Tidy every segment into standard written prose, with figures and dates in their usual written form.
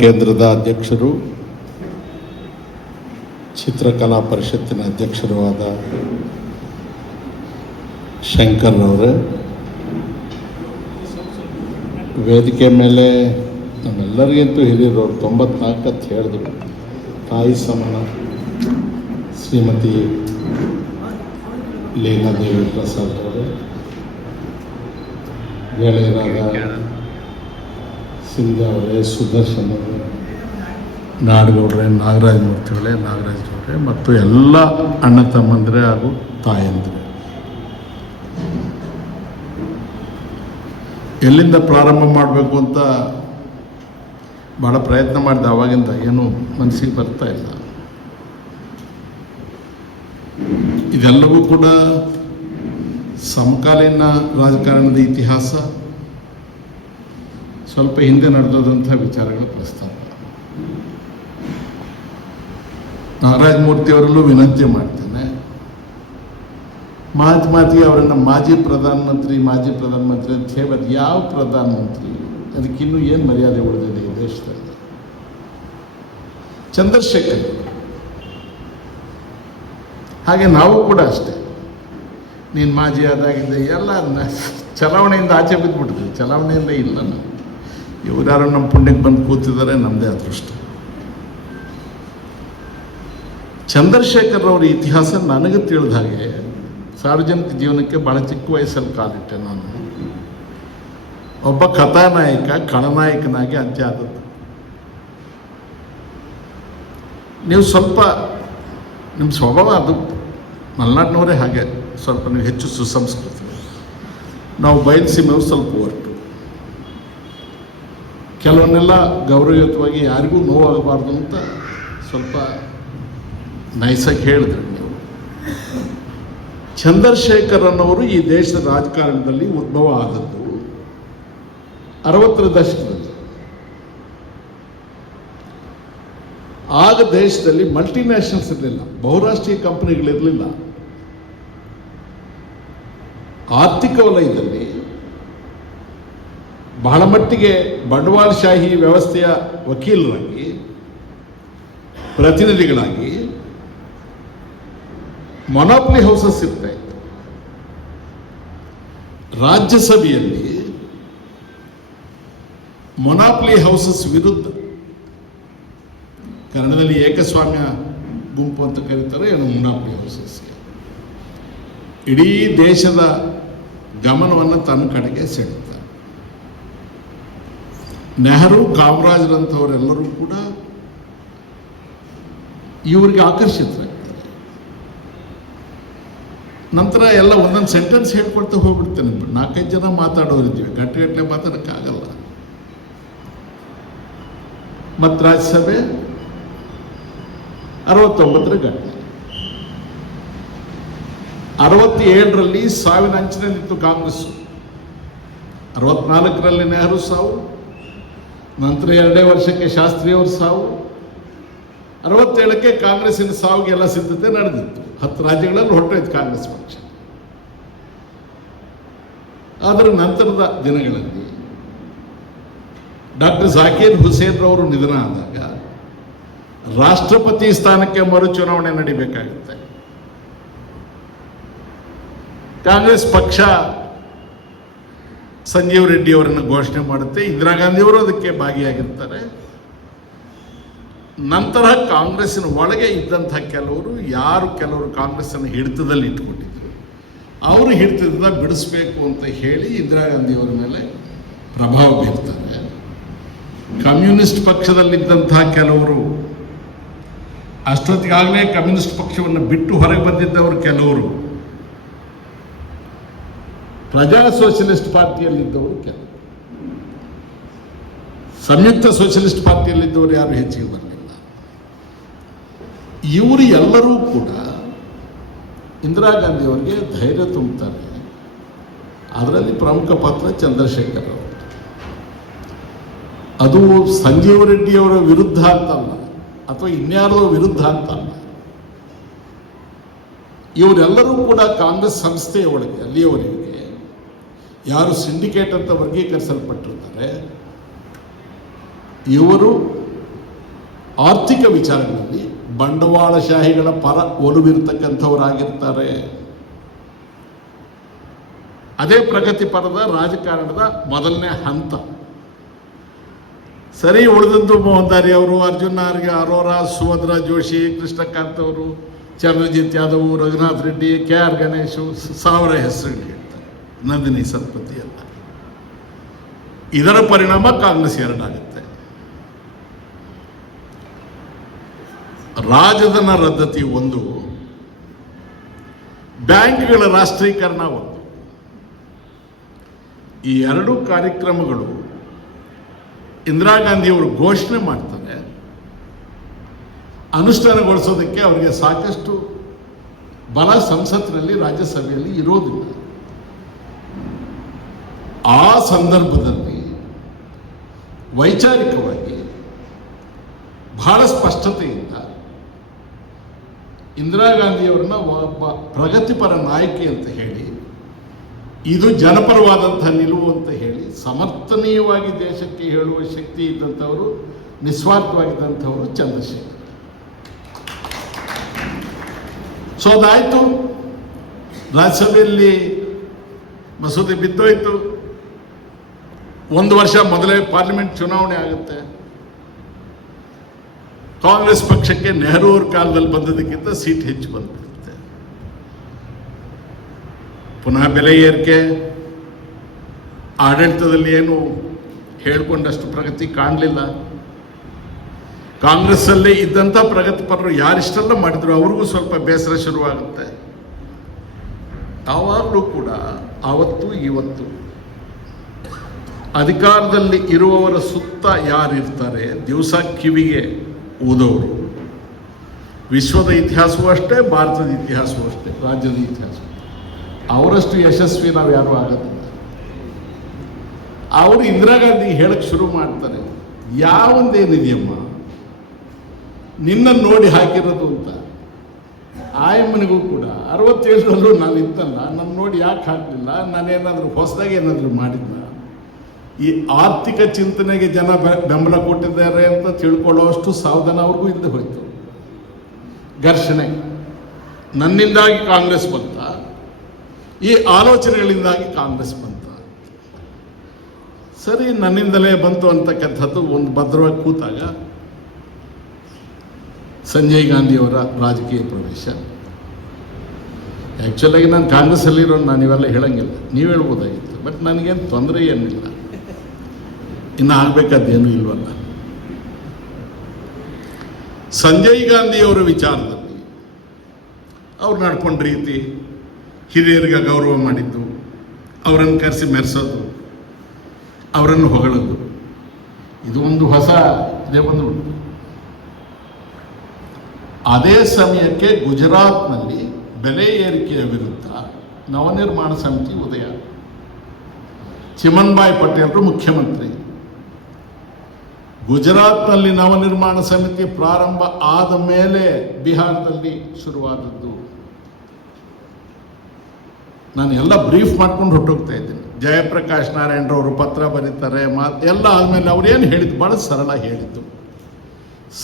ಕೇಂದ್ರದ ಅಧ್ಯಕ್ಷರು, ಚಿತ್ರಕಲಾ ಪರಿಷತ್ತಿನ ಅಧ್ಯಕ್ಷರೂ ಆದ ಶಂಕರ್ ಅವರೇ, ವೇದಿಕೆ ಮೇಲೆ ನಮ್ಮೆಲ್ಲರಿಗಿಂತೂ ಹಿರಿಯರು 94 ಅಂತ ಹೇಳಿದ್ರು. ತಾಯಿ ಸಮಾನ ಶ್ರೀಮತಿ ಲೀಲಾದೇವಿ ಪ್ರಸಾದ್ ಅವರು, ಗೆಳೆಯರಾದ ಸಿಂಧ್ಯ ಅವರೇ, ಸುದರ್ಶನ್ ಅವರೇ, ನಾಡಗೌಡ್ರೆ, ನಾಗರಾಜ ಮೂರ್ತಿಗಳೇ, ನಾಗರಾಜ್ ಅವರೇ ಮತ್ತು ಎಲ್ಲ ಅಣ್ಣ ತಮ್ಮಂದರೆ ಹಾಗೂ ತಾಯಂದರೆ, ಎಲ್ಲಿಂದ ಪ್ರಾರಂಭ ಮಾಡಬೇಕು ಅಂತ ಭಾಳ ಪ್ರಯತ್ನ ಮಾಡಿದೆ. ಆವಾಗಿಂದ ಏನು ಮನಸ್ಸಿಗೆ ಬರ್ತಾ ಇಲ್ಲ. ಇದೆಲ್ಲವೂ ಕೂಡ ಸಮಕಾಲೀನ ರಾಜಕಾರಣದ ಇತಿಹಾಸ, ಸ್ವಲ್ಪ ಹಿಂದೆ ನಡೆದಂಥ ವಿಚಾರಗಳ ಪ್ರಸ್ತಾಪ. ನಾಗರಾಜ್ ಮೂರ್ತಿಯವರಲ್ಲೂ ವಿನಂತಿ ಮಾಡ್ತೇನೆ, ಮಾತಿಗೆ ಅವರನ್ನು ಮಾಜಿ ಪ್ರಧಾನಮಂತ್ರಿ ಅಂತ ಹೇಳೋದು ಯಾವ ಪ್ರಧಾನಮಂತ್ರಿ? ಅದಕ್ಕಿನ್ನೂ ಏನು ಮರ್ಯಾದೆ ಉಳಿದಿದೆ ಈ ದೇಶದಲ್ಲಿ? ಚಂದ್ರಶೇಖರ್, ಹಾಗೆ ನಾವು ಕೂಡ ಅಷ್ಟೇ. ನೀನು ಮಾಜಿ ಆದಾಗಿದ್ದೆ ಎಲ್ಲ ಚಲಾವಣೆಯಿಂದ ಆಚೆ ಬಿದ್ದುಬಿಟ್ಟಿದ್ವಿ. ಚಲಾವಣೆಯಿಂದ ಇಲ್ಲ ನಾವು. ಇವರ್ಯಾರು ನಮ್ಮ ಪುಣ್ಯಕ್ಕೆ ಬಂದು ಕೂತಿದ್ದಾರೆ, ನಮ್ಮದೇ ಅದೃಷ್ಟ. ಚಂದ್ರಶೇಖರ್ ಅವರ ಇತಿಹಾಸ ನನಗೆ ತಿಳಿದ ಹಾಗೆ ಸಾರ್ವಜನಿಕ ಜೀವನಕ್ಕೆ ಭಾಳ ಚಿಕ್ಕ ವಯಸ್ಸಲ್ಲಿ ಕಾಲಿಟ್ಟೆ ನಾನು. ಒಬ್ಬ ಕಥಾನಾಯಕ, ಖಳನಾಯಕನಾಗಿ ಅಂತ್ಯ ಆದದ್ದು. ನೀವು ಸ್ವಲ್ಪ ನಿಮ್ಮ ಸ್ವಭಾವ ಅದು ಮಲೆನಾಡಿನವರೇ ಹಾಗೆ, ಸ್ವಲ್ಪ ನೀವು ಹೆಚ್ಚು ಸುಸಂಸ್ಕೃತಿ. ನಾವು ಬಯಲುಸೀಮೆಯವರು ಸ್ವಲ್ಪ ಹೊರಟು ಕೆಲವನ್ನೆಲ್ಲ ಗೌರವಯುತವಾಗಿ ಯಾರಿಗೂ ನೋವಾಗಬಾರ್ದು ಅಂತ ಸ್ವಲ್ಪ ನೈಸಾಗಿ ಹೇಳಿದ್ರು ನೀವು. ಚಂದ್ರಶೇಖರ್ ಅನ್ನೋರು ಈ ದೇಶದ ರಾಜಕಾರಣದಲ್ಲಿ ಉದ್ಭವ ಆದದ್ದು 60ರ ದಶಕದಲ್ಲಿ. ಆಗ ದೇಶದಲ್ಲಿ ಮಲ್ಟಿನ್ಯಾಷನಲ್ಸ್ ಇರಲಿಲ್ಲ, ಬಹುರಾಷ್ಟ್ರೀಯ ಕಂಪನಿಗಳಿರಲಿಲ್ಲ. ಆರ್ಥಿಕ ವಲಯದಲ್ಲಿ ಬಹಳ ಮಟ್ಟಿಗೆ ಬಂಡವಾಳಶಾಹಿ ವ್ಯವಸ್ಥೆಯ ವಕೀಲರಾಗಿ, ಪ್ರತಿನಿಧಿಗಳಾಗಿ ಮೊನಾಪಲಿ ಹೌಸಸ್ ಇರ್ತಾ ಇತ್ತು. ರಾಜ್ಯಸಭೆಯಲ್ಲಿ ಮೊನಾಪಲಿ ಹೌಸಸ್ ವಿರುದ್ಧ, ಕನ್ನಡದಲ್ಲಿ ಏಕಸ್ವಾಮ್ಯ ಗುಂಪು ಅಂತ ಕರೀತಾರೆ, ಏನು ಮೊನಾಪಲಿ ಹೌಸಸ್ಗೆ ಇಡೀ ದೇಶದ ಗಮನವನ್ನು ತನ್ನ ಕಡೆಗೆ ಸೆಳೆಯುತ್ತಾರೆ. ನೆಹರು, ಕಾಮರಾಜರಂಥವರೆಲ್ಲರೂ ಕೂಡ ಇವರಿಗೆ ಆಕರ್ಷಿತರಾಗ್ತಾರೆ. ನಂತರ ಎಲ್ಲ ಒಂದೊಂದು ಸೆಂಟೆನ್ಸ್ ಹೇಳ್ಕೊಳ್ತಾ ಹೋಗ್ಬಿಡ್ತೇನೆ. 4-5 ಜನ ಮಾತಾಡೋರಿದ್ದೀವಿ, ಗಂಟೆ ಮಾತಾಡೋಕ್ಕಾಗಲ್ಲ. ಮತ್ತು ರಾಜ್ಯಸಭೆ 69ರ ಘಟನೆ. 67ರಲ್ಲಿ ಸಾವಿನ ಅಂಚಿನಲ್ಲಿತ್ತು ಕಾಂಗ್ರೆಸ್. 64ರಲ್ಲಿ ನೆಹರು ಸಾವು, ನಂತರ 2 ವರ್ಷಕ್ಕೆ ಶಾಸ್ತ್ರಿಯವ್ರ ಸಾವು, 67ಕ್ಕೆ ಕಾಂಗ್ರೆಸ್ಸಿನ ಸಾವಿಗೆಲ್ಲ ಸಿದ್ಧತೆ ನಡೆದಿತ್ತು. 10 ರಾಜ್ಯಗಳಲ್ಲಿ ಹೊರಟೋಯ್ತು ಕಾಂಗ್ರೆಸ್ ಪಕ್ಷ. ಅದರ ನಂತರದ ದಿನಗಳಲ್ಲಿ ಡಾಕ್ಟರ್ ಜಾಕೀರ್ ಹುಸೇನ್ ರವರು ನಿಧನ ಆದಾಗ ರಾಷ್ಟ್ರಪತಿ ಸ್ಥಾನಕ್ಕೆ ಮರು ಚುನಾವಣೆ ನಡೀಬೇಕಾಗುತ್ತೆ. ಕಾಂಗ್ರೆಸ್ ಪಕ್ಷ ಸಂಜೀವ್ ರೆಡ್ಡಿ ಅವರನ್ನು ಘೋಷಣೆ ಮಾಡುತ್ತೆ. ಇಂದಿರಾ ಗಾಂಧಿಯವರು ಅದಕ್ಕೆ ಭಾಗಿಯಾಗಿರ್ತಾರೆ. ನಂತರ ಕಾಂಗ್ರೆಸ್ಸಿನ ಒಳಗೆ ಇದ್ದಂಥ ಕೆಲವರು ಕಾಂಗ್ರೆಸ್ಸನ್ನು ಹಿಡಿತದಲ್ಲಿ ಇಟ್ಕೊಂಡಿದ್ರು. ಅವರು ಹಿಡಿತದಿಂದ ಬಿಡಿಸ್ಬೇಕು ಅಂತ ಹೇಳಿ ಇಂದಿರಾ ಗಾಂಧಿಯವರ ಮೇಲೆ ಪ್ರಭಾವ ಬೀರ್ತಾರೆ. ಕಮ್ಯುನಿಸ್ಟ್ ಪಕ್ಷದಲ್ಲಿದ್ದಂಥ ಕೆಲವರು, ಅಷ್ಟೊತ್ತಿಗಾಗಲೇ ಕಮ್ಯುನಿಸ್ಟ್ ಪಕ್ಷವನ್ನು ಬಿಟ್ಟು ಹೊರಗೆ ಬಂದಿದ್ದವರು ಕೆಲವರು, ಪ್ರಜಾ ಸೋಷಲಿಸ್ಟ್ ಪಾರ್ಟಿಯಲ್ಲಿದ್ದವರು ಕೆಲವರು, ಸಂಯುಕ್ತ ಸೋಷಲಿಸ್ಟ್ ಪಾರ್ಟಿಯಲ್ಲಿದ್ದವರು ಯಾರು ಹೆಚ್ಚಿಗೆ ಬರಲಿಲ್ಲ. ಇವರು ಎಲ್ಲರೂ ಕೂಡ ಇಂದಿರಾ ಗಾಂಧಿಯವರಿಗೆ ಧೈರ್ಯ ತುಂಬುತ್ತಾರೆ. ಅದರಲ್ಲಿ ಪ್ರಮುಖ ಪಾತ್ರ ಚಂದ್ರಶೇಖರ್ ಅವರು. ಅದು ಸಂಜೀವ್ ರೆಡ್ಡಿಯವರ ವಿರುದ್ಧ ಅಂತಲ್ಲ, ಅಥವಾ ಇನ್ಯಾರೋ ವಿರುದ್ಧ ಅಂತಲ್ಲ. ಇವರೆಲ್ಲರೂ ಕೂಡ ಕಾಂಗ್ರೆಸ್ ಸಂಸ್ಥೆಯ ಒಳಗೆ ಅಲ್ಲಿಯವರೆಗೆ ಯಾರು ಸಿಂಡಿಕೇಟ್ ಅಂತ ವರ್ಗೀಕರಿಸಲ್ಪಟ್ಟಿರ್ತಾರೆ, ಇವರು ಆರ್ಥಿಕ ವಿಚಾರಗಳಲ್ಲಿ ಬಂಡವಾಳಶಾಹಿಗಳ ಪರ ಒಲವಿರ್ತಕ್ಕಂಥವರಾಗಿರ್ತಾರೆ. ಅದೇ ಪ್ರಗತಿಪರದ ರಾಜಕಾರಣದ ಮೊದಲನೇ ಹಂತ. ಸರಿ, ಉಳಿದದ್ದು ಮೋಹನ್ ದಾರಿ ಅವರು, ಅರ್ಜುನ್ ನಾರ್ಗೆ, ಅರೋರಾ, ಸುಭದ್ರಾ ಜೋಶಿ, ಕೃಷ್ಣಕಾಂತ್ ಅವರು, ಚಂದ್ರಜಿತ್ ಯಾದವ್, ರಘುನಾಥ್ ರೆಡ್ಡಿ, KR ಗಣೇಶು, ಸಾವಿರ ಹೆಸರುಗಳು ಹೇಳ್ತಾರೆ. ನಂದಿನಿ ಸತ್ಪತಿ ಅಲ್ಲ. ಇದರ ಪರಿಣಾಮ ಕಾಂಗ್ರೆಸ್ ಎರಡಾಗುತ್ತೆ. ರಾಜಧನ ರದ್ದತಿ ಒಂದು, ಬ್ಯಾಂಕ್ಗಳ ರಾಷ್ಟ್ರೀಕರಣ ಒಂದು. ಈ ಎರಡೂ ಕಾರ್ಯಕ್ರಮಗಳು ಇಂದಿರಾ ಗಾಂಧಿಯವರು ಘೋಷಣೆ ಮಾಡ್ತಾರೆ. ಅನುಷ್ಠಾನಗೊಳಿಸೋದಕ್ಕೆ ಅವರಿಗೆ ಸಾಕಷ್ಟು ಬಲ ಸಂಸತ್ತಿನಲ್ಲಿ, ರಾಜ್ಯಸಭೆಯಲ್ಲಿ ಇರೋದಿಲ್ಲ. ಆ ಸಂದರ್ಭದಲ್ಲಿ ವೈಚಾರಿಕವಾಗಿ ಬಹಳ ಸ್ಪಷ್ಟತೆಯಿಂದ ಇಂದಿರಾ ಗಾಂಧಿಯವರನ್ನ ಒಬ್ಬ ಪ್ರಗತಿಪರ ನಾಯಕಿ ಅಂತ ಹೇಳಿ, ಇದು ಜನಪರವಾದಂತಹ ನಿಲುವು ಅಂತ ಹೇಳಿ ಸಮರ್ಥನೀಯವಾಗಿ ದೇಶಕ್ಕೆ ಹೇಳುವ ಶಕ್ತಿ ಇದ್ದಂಥವರು, ನಿಸ್ವಾರ್ಥವಾಗಿದ್ದಂಥವರು ಚಂದ್ರಶೇಖರ್. ಸೊ ಅದಾಯಿತು. ರಾಜ್ಯಸಭೆಯಲ್ಲಿ ಮಸೂದೆ ಬಿದ್ದೋಯ್ತು. 1 ವರ್ಷ ಮೊದಲೇ ಪಾರ್ಲಿಮೆಂಟ್ ಚುನಾವಣೆ ಆಗುತ್ತೆ. ಕಾಂಗ್ರೆಸ್ ಪಕ್ಷಕ್ಕೆ ನೆಹರು ಅವ್ರ ಕಾಲದಲ್ಲಿ ಬಂದದಕ್ಕಿಂತ ಸೀಟ್ ಹೆಚ್ಚು ಬಂದ್ಬಿಡುತ್ತೆ. ಪುನಃ ಬೆಲೆ ಏರಿಕೆ, ಆಡಳಿತದಲ್ಲಿ ಏನು ಹೇಳ್ಕೊಂಡಷ್ಟು ಪ್ರಗತಿ ಕಾಣಲಿಲ್ಲ. ಕಾಂಗ್ರೆಸ್ಸಲ್ಲೇ ಇದ್ದಂಥ ಪ್ರಗತಿಪರರು ಯಾರಿಷ್ಟೆಲ್ಲ ಮಾಡಿದ್ರು ಅವ್ರಿಗೂ ಸ್ವಲ್ಪ ಬೇಸರ ಶುರುವಾಗುತ್ತೆ. ಯಾವಾಗಲೂ ಕೂಡ ಆವತ್ತು ಇವತ್ತು ಅಧಿಕಾರದಲ್ಲಿ ಇರುವವರ ಸುತ್ತ ಯಾರಿರ್ತಾರೆ, ದಿವಸ ಕಿವಿಗೆ ಊದೋರು. ವಿಶ್ವದ ಇತಿಹಾಸವೂ ಅಷ್ಟೇ, ಭಾರತದ ಇತಿಹಾಸವೂ ಅಷ್ಟೇ, ರಾಜ್ಯದ ಇತಿಹಾಸ. ಅವರಷ್ಟು ಯಶಸ್ವಿ ನಾವು ಯಾರೂ ಆಗೋದಿಲ್ಲ. ಅವರು ಇಂದಿರಾ ಗಾಂಧಿ ಹೇಳಕ್ಕೆ ಶುರು ಮಾಡ್ತಾರೆ, ಯಾವೊಂದೇನಿದೆಯಮ್ಮ ನಿನ್ನನ್ನು ನೋಡಿ ಹಾಕಿರೋದು ಅಂತ. ಆಯಮ್ಮನಿಗೂ ಕೂಡ 67ರಲ್ಲೂ ನಾನು ಇತ್ತಲ್ಲ, ನನ್ನ ನೋಡಿ ಯಾಕೆ ಹಾಕಲಿಲ್ಲ, ನಾನೇನಾದರೂ ಹೊಸದಾಗಿ ಏನಾದರೂ ಮಾಡಿದ್ನ. ಈ ಆರ್ಥಿಕ ಚಿಂತನೆಗೆ ಜನ ಬೆಂಬಲ ಕೊಟ್ಟಿದ್ದಾರೆ ಅಂತ ತಿಳ್ಕೊಳ್ಳೋಷ್ಟು ಸಾವಧಾನ ಅವ್ರಿಗೂ ಇಲ್ಲದೆ ಹೋಯ್ತು. ಘರ್ಷಣೆ, ನನ್ನಿಂದಾಗಿ ಕಾಂಗ್ರೆಸ್ ಬಂತ, ಈ ಆಲೋಚನೆಗಳಿಂದಾಗಿ ಕಾಂಗ್ರೆಸ್ ಬಂತ. ಸರಿ, ನನ್ನಿಂದಲೇ ಬಂತು ಅಂತಕ್ಕಂಥದ್ದು ಒಂದು ಭದ್ರವಾಗಿ ಕೂತಾಗ ಸಂಜಯ್ ಗಾಂಧಿಯವರ ರಾಜಕೀಯ ಪ್ರವೇಶ. ಆ್ಯಕ್ಚುಲಾಗಿ ನಾನು ಕಾಂಗ್ರೆಸ್ಸಲ್ಲಿರೋ ನಾನು ಇವೆಲ್ಲ ಹೇಳಂಗಿಲ್ಲ, ನೀವು ಹೇಳ್ಬೋದಾಗಿತ್ತು. ಬಟ್ ನನಗೇನು ತೊಂದರೆ ಏನಿಲ್ಲ, ಇನ್ನು ಆಗಬೇಕಾದ್ದೇನೂ ಇಲ್ವಲ್ಲ. ಸಂಜಯ್ ಗಾಂಧಿಯವರ ವಿಚಾರದಲ್ಲಿ ಅವ್ರು ನಡ್ಕೊಂಡ ರೀತಿ, ಹಿರಿಯರಿಗೆ ಗೌರವ ಮಾಡಿದ್ದು, ಅವರನ್ನು ಕರೆಸಿ ಮೆರೆಸೋದು, ಅವರನ್ನು ಹೊಗಳೋದು, ಇದು ಒಂದು ಹೊಸ ಇದೇ ಬಂದುಬಿಟ್ಟು. ಅದೇ ಸಮಯಕ್ಕೆ ಗುಜರಾತ್ನಲ್ಲಿ ಬೆಲೆ ಏರಿಕೆಯ ವಿರುದ್ಧ ನವನಿರ್ಮಾಣ ಸಮಿತಿ ಉದಯ. ಚಿಮನ್ಭಾಯ್ ಪಟೇಲರು ಮುಖ್ಯಮಂತ್ರಿ. ಗುಜರಾತ್ನಲ್ಲಿ ನವನಿರ್ಮಾಣ ಸಮಿತಿ ಪ್ರಾರಂಭ ಆದ ಮೇಲೆ ಬಿಹಾರದಲ್ಲಿ ಶುರುವಾದದ್ದು. ನಾನು ಎಲ್ಲ ಬ್ರೀಫ್ ಮಾಡ್ಕೊಂಡು ಹೊರಟೋಗ್ತಾ ಇದ್ದೀನಿ. ಜಯಪ್ರಕಾಶ್ ನಾರಾಯಣರವರು ಪತ್ರ ಬರೀತಾರೆ, ಎಲ್ಲ ಆದಮೇಲೆ ಅವ್ರು ಏನು ಹೇಳಿದ್ದು ಭಾಳ ಸರಳ ಹೇಳಿದ್ದು,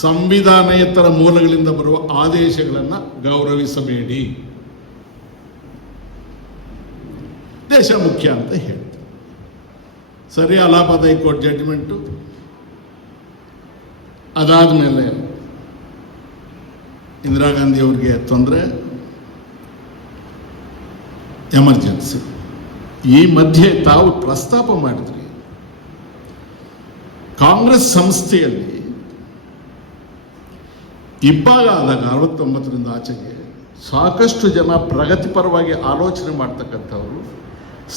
ಸಂವಿಧಾನೇತರ ಮೂಲಗಳಿಂದ ಬರುವ ಆದೇಶಗಳನ್ನು ಗೌರವಿಸಬೇಡಿ, ದೇಶ ಮುಖ್ಯ ಅಂತ ಹೇಳಿದ್ರು. ಸರಿ, ಅಲಹಾಬಾದ್ ಹೈಕೋರ್ಟ್ ಜಡ್ಜ್ಮೆಂಟು. ಅದಾದಮೇಲೆ ಇಂದಿರಾ ಗಾಂಧಿ ಅವ್ರಿಗೆ ತೊಂದರೆ, ಎಮರ್ಜೆನ್ಸಿ. ಈ ಮಧ್ಯೆ ತಾವು ಪ್ರಸ್ತಾಪ ಮಾಡಿದ್ರಿ, ಕಾಂಗ್ರೆಸ್ ಸಂಸ್ಥೆಯಲ್ಲಿ ಇಬ್ಬಾಗ ಆದಾಗ 69ರಿಂದ ಆಚೆಗೆ ಸಾಕಷ್ಟು ಜನ ಪ್ರಗತಿಪರವಾಗಿ ಆಲೋಚನೆ ಮಾಡ್ತಕ್ಕಂಥವರು,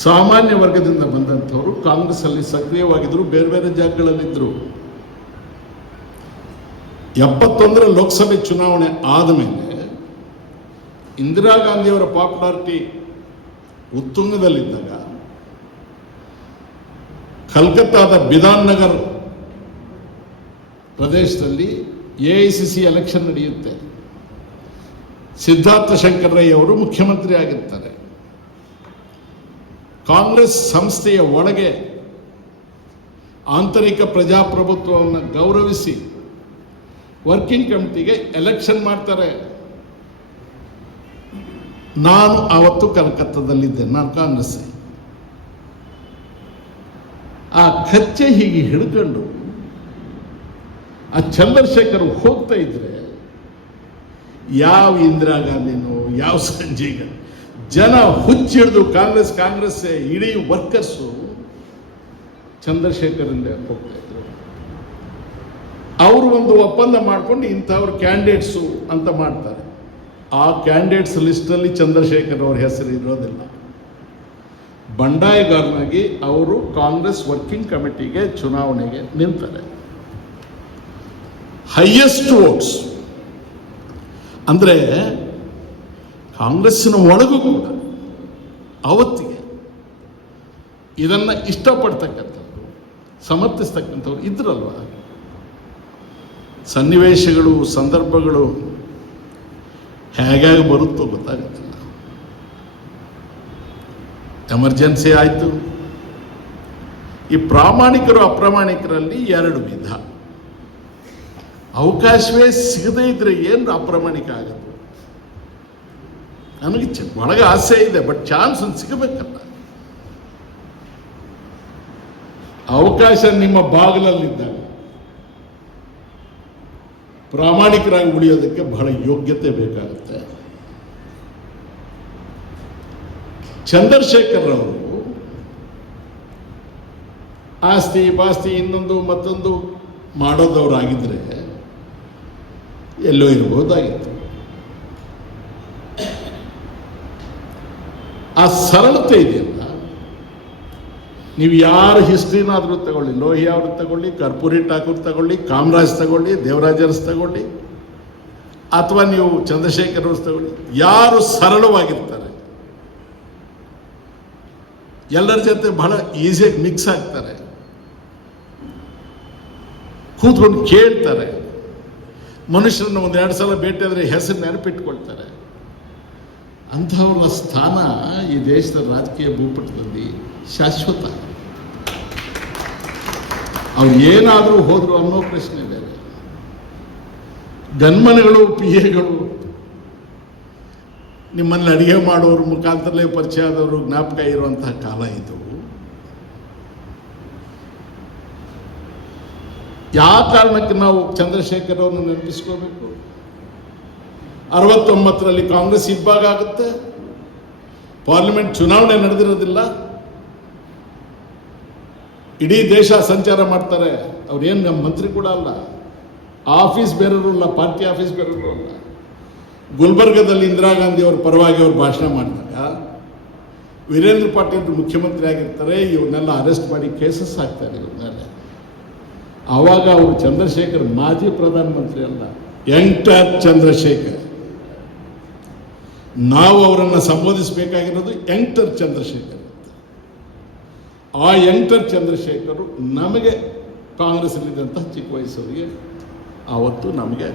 ಸಾಮಾನ್ಯ ವರ್ಗದಿಂದ ಬಂದಂಥವರು ಕಾಂಗ್ರೆಸ್ಸಲ್ಲಿ ಸಕ್ರಿಯವಾಗಿದ್ದರು, ಬೇರೆ ಬೇರೆ ಜಾಗಗಳಲ್ಲಿದ್ದರು. 71ರ ಲೋಕಸಭೆ ಚುನಾವಣೆ ಆದ ಮೇಲೆ ಇಂದಿರಾ ಗಾಂಧಿಯವರ ಪಾಪ್ಯುಲಾರಿಟಿ ಉತ್ತುಂಗದಲ್ಲಿದ್ದಾಗ ಕಲ್ಕತ್ತಾದ ಬಿಧಾನ್ ನಗರ್ ಪ್ರದೇಶದಲ್ಲಿ AICC ಎಲೆಕ್ಷನ್ ನಡೆಯುತ್ತೆ. ಸಿದ್ಧಾರ್ಥ ಶಂಕರ್ ರೈ ಅವರು ಮುಖ್ಯಮಂತ್ರಿ ಆಗಿರ್ತಾರೆ. ಕಾಂಗ್ರೆಸ್ ಸಂಸ್ಥೆಯ ಒಳಗೆ ಆಂತರಿಕ ಪ್ರಜಾಪ್ರಭುತ್ವವನ್ನು ಗೌರವಿಸಿ ವರ್ಕಿಂಗ್ ಕಮಿಟಿಗೆ ಎಲೆಕ್ಷನ್ ಮಾಡ್ತಾರೆ. ನಾನು ಆವತ್ತು ಕಲ್ಕತ್ತಾದಲ್ಲಿದ್ದೆ, ನಾನು ಕಾಂಗ್ರೆಸ್. ಆ ಕಚ್ಚೆ ಹೀಗೆ ಹಿಡ್ಕೊಂಡು ಆ ಚಂದ್ರಶೇಖರ್ ಹೋಗ್ತಾ ಇದ್ರೆ ಯಾವ ಇಂದಿರಾ ಗಾಂಧಿನೋ ಯಾವ ಸಂಜಯ್ ಗಾಂಧಿ ಜನ ಹುಚ್ಚಿಡ್ದು ಕಾಂಗ್ರೆಸ್ ಇಡೀ ವರ್ಕರ್ಸು ಚಂದ್ರಶೇಖರಿಂದ ಹೋಗ್ತಾ ಇದ್ರು. ಅವರು ಒಂದು ಒಪ್ಪಂದ ಮಾಡ್ಕೊಂಡು ಇಂಥವ್ರ ಕ್ಯಾಂಡಿಡೇಟ್ಸು ಅಂತ ಮಾಡ್ತಾರೆ. ಆ ಕ್ಯಾಂಡಿಡೇಟ್ಸ್ ಲಿಸ್ಟಲ್ಲಿ ಚಂದ್ರಶೇಖರ್ ಅವ್ರ ಹೆಸರು ಇರೋದಿಲ್ಲ. ಬಂಡಾಯಗಾರನಾಗಿ ಅವರು ಕಾಂಗ್ರೆಸ್ ವರ್ಕಿಂಗ್ ಕಮಿಟಿಗೆ ಚುನಾವಣೆಗೆ ನಿಂತಾರೆ. ಹೈಯೆಸ್ಟ್ ವೋಟ್ಸ್ ಅಂದರೆ ಕಾಂಗ್ರೆಸ್ಸಿನ ಒಳಗೂ ಕೂಡ ಅವತ್ತಿಗೆ ಇದನ್ನು ಇಷ್ಟಪಡ್ತಕ್ಕಂಥವ್ರು, ಸಮರ್ಥಿಸ್ತಕ್ಕಂಥವ್ರು ಇದ್ರಲ್ವ. ಸನ್ನಿವೇಶಗಳು, ಸಂದರ್ಭಗಳು ಹೇಗಾಗಿ ಬರುತ್ತೋ ಗೊತ್ತಾಗುತ್ತಿಲ್ಲ. ಎಮರ್ಜೆನ್ಸಿ ಆಯಿತು. ಈ ಪ್ರಾಮಾಣಿಕರು ಅಪ್ರಾಮಾಣಿಕರಲ್ಲಿ ಎರಡು ವಿಧ. ಅವಕಾಶವೇ ಸಿಗದೇ ಇದ್ರೆ ಏನು ಅಪ್ರಾಮಾಣಿಕ ಆಗುತ್ತೆ. ನನಗೆ ಒಳಗೆ ಆಸೆ ಇದೆ, ಬಟ್ ಚಾನ್ಸ್ ಒಂದು ಸಿಗಬೇಕಲ್ಲ. ಅವಕಾಶ ನಿಮ್ಮ ಬಾಗಿಲಲ್ಲಿದ್ದಾಗ ಪ್ರಾಮಾಣಿಕರಾಗಿ ಉಳಿಯೋದಕ್ಕೆ ಬಹಳ ಯೋಗ್ಯತೆ ಬೇಕಾಗುತ್ತೆ. ಚಂದ್ರಶೇಖರ್ ಅವರು ಆಸ್ತಿ ಪಾಸ್ತಿ ಇನ್ನೊಂದು ಮತ್ತೊಂದು ಮಾಡೋದವರಾಗಿದ್ದರೆ ಎಲ್ಲೋ ಇರ್ಬೋದಾಗಿತ್ತು. ಆ ಸರಳತೆ ಇದೆಯಲ್ಲ, ನೀವು ಯಾರ ಹಿಸ್ಟ್ರಿನಾದರೂ ತಗೊಳ್ಳಿ, ಲೋಹಿ ಅವ್ರದ್ದು ತಗೊಳ್ಳಿ, ಕರ್ಪೂರಿ ಠಾಕೂರ್ ತಗೊಳ್ಳಿ, ಕಾಮರಾಜ್ ತಗೊಳ್ಳಿ, ದೇವರಾಜ್ ಅರಸ್ ತಗೊಳ್ಳಿ, ಅಥವಾ ನೀವು ಚಂದ್ರಶೇಖರ್ ಅವ್ರ ತಗೊಳ್ಳಿ, ಯಾರು ಸರಳವಾಗಿರ್ತಾರೆ, ಎಲ್ಲರ ಜೊತೆ ಬಹಳ ಈಸಿಯಾಗಿ ಮಿಕ್ಸ್ ಆಗ್ತಾರೆ, ಕೂತ್ಕೊಂಡು ಕೇಳ್ತಾರೆ, ಮನುಷ್ಯರನ್ನ ಒಂದೆರಡು ಸಲ ಭೇಟಿಯಾದರೆ ಹೆಸರು ನೆನಪಿಟ್ಕೊಳ್ತಾರೆ. ಅಂಥವ್ರ ಸ್ಥಾನ ಈ ದೇಶದ ರಾಜಕೀಯ ಭೂಪಟದಲ್ಲಿ ಶಾಶ್ವತ. ಅವ್ರು ಏನಾದರೂ ಹೋದ್ರು ಅನ್ನೋ ಪ್ರಶ್ನೆ ಬೇರೆ. ಗನ್ಮನ್ಗಳು, PAಗಳು, ನಿಮ್ಮಲ್ಲಿ ಅಡಿಗೆ ಮಾಡೋರು ಮುಖಾಂತರಲೇ ಪರಿಚಯ ಆದವರು ಜ್ಞಾಪಕ ಇರುವಂತಹ ಕಾಲ ಇದು. ಯಾವ ಕಾರಣಕ್ಕೆ ನಾವು ಚಂದ್ರಶೇಖರ್ ಅವರನ್ನು ನೆನಪಿಸ್ಕೋಬೇಕು? 69ರಲ್ಲಿ ಕಾಂಗ್ರೆಸ್ ಇಬ್ಬಾಗ ಆಗುತ್ತೆ, ಪಾರ್ಲಿಮೆಂಟ್ ಚುನಾವಣೆ ನಡೆದಿರೋದಿಲ್ಲ, ಇಡೀ ದೇಶ ಸಂಚಾರ ಮಾಡ್ತಾರೆ. ಅವ್ರೇನು ನಮ್ಮ ಮಂತ್ರಿ ಕೂಡ ಅಲ್ಲ, ಆಫೀಸ್ ಬೇರೆಯವರು ಅಲ್ಲ, ಪಾರ್ಟಿ ಆಫೀಸ್ ಬೇರೆಯವರು ಅಲ್ಲ. ಗುಲ್ಬರ್ಗದಲ್ಲಿ ಇಂದಿರಾ ಗಾಂಧಿ ಅವ್ರ ಪರವಾಗಿ ಅವ್ರು ಭಾಷಣ ಮಾಡ್ತಾರೆ. ವೀರೇಂದ್ರ ಪಾಟೀಲ್ ಮುಖ್ಯಮಂತ್ರಿ ಆಗಿರ್ತಾರೆ, ಇವನ್ನೆಲ್ಲ ಅರೆಸ್ಟ್ ಮಾಡಿ ಕೇಸಸ್ ಹಾಕ್ತಾರೆ ಇವ್ರ ಮೇಲೆ. ಆವಾಗ ಅವರು ಚಂದ್ರಶೇಖರ್ ಮಾಜಿ ಪ್ರಧಾನಮಂತ್ರಿ ಅಲ್ಲ, ಯಂಗ್ಟರ್ ಚಂದ್ರಶೇಖರ್. ನಾವು ಅವರನ್ನು ಸಂಬೋಧಿಸಬೇಕಾಗಿರೋದು ಯಂಗ್ಟರ್ ಚಂದ್ರಶೇಖರ್. ಆ ಯಂಗ್ಟರ್ ಚಂದ್ರಶೇಖರ್ ನಮಗೆ ಕಾಂಗ್ರೆಸ್ಸಲ್ಲಿದ್ದಂತಹ ಚಿಕ್ಕ ವಯಸ್ಸವರಿಗೆ ಆವತ್ತು ನಮಗೆ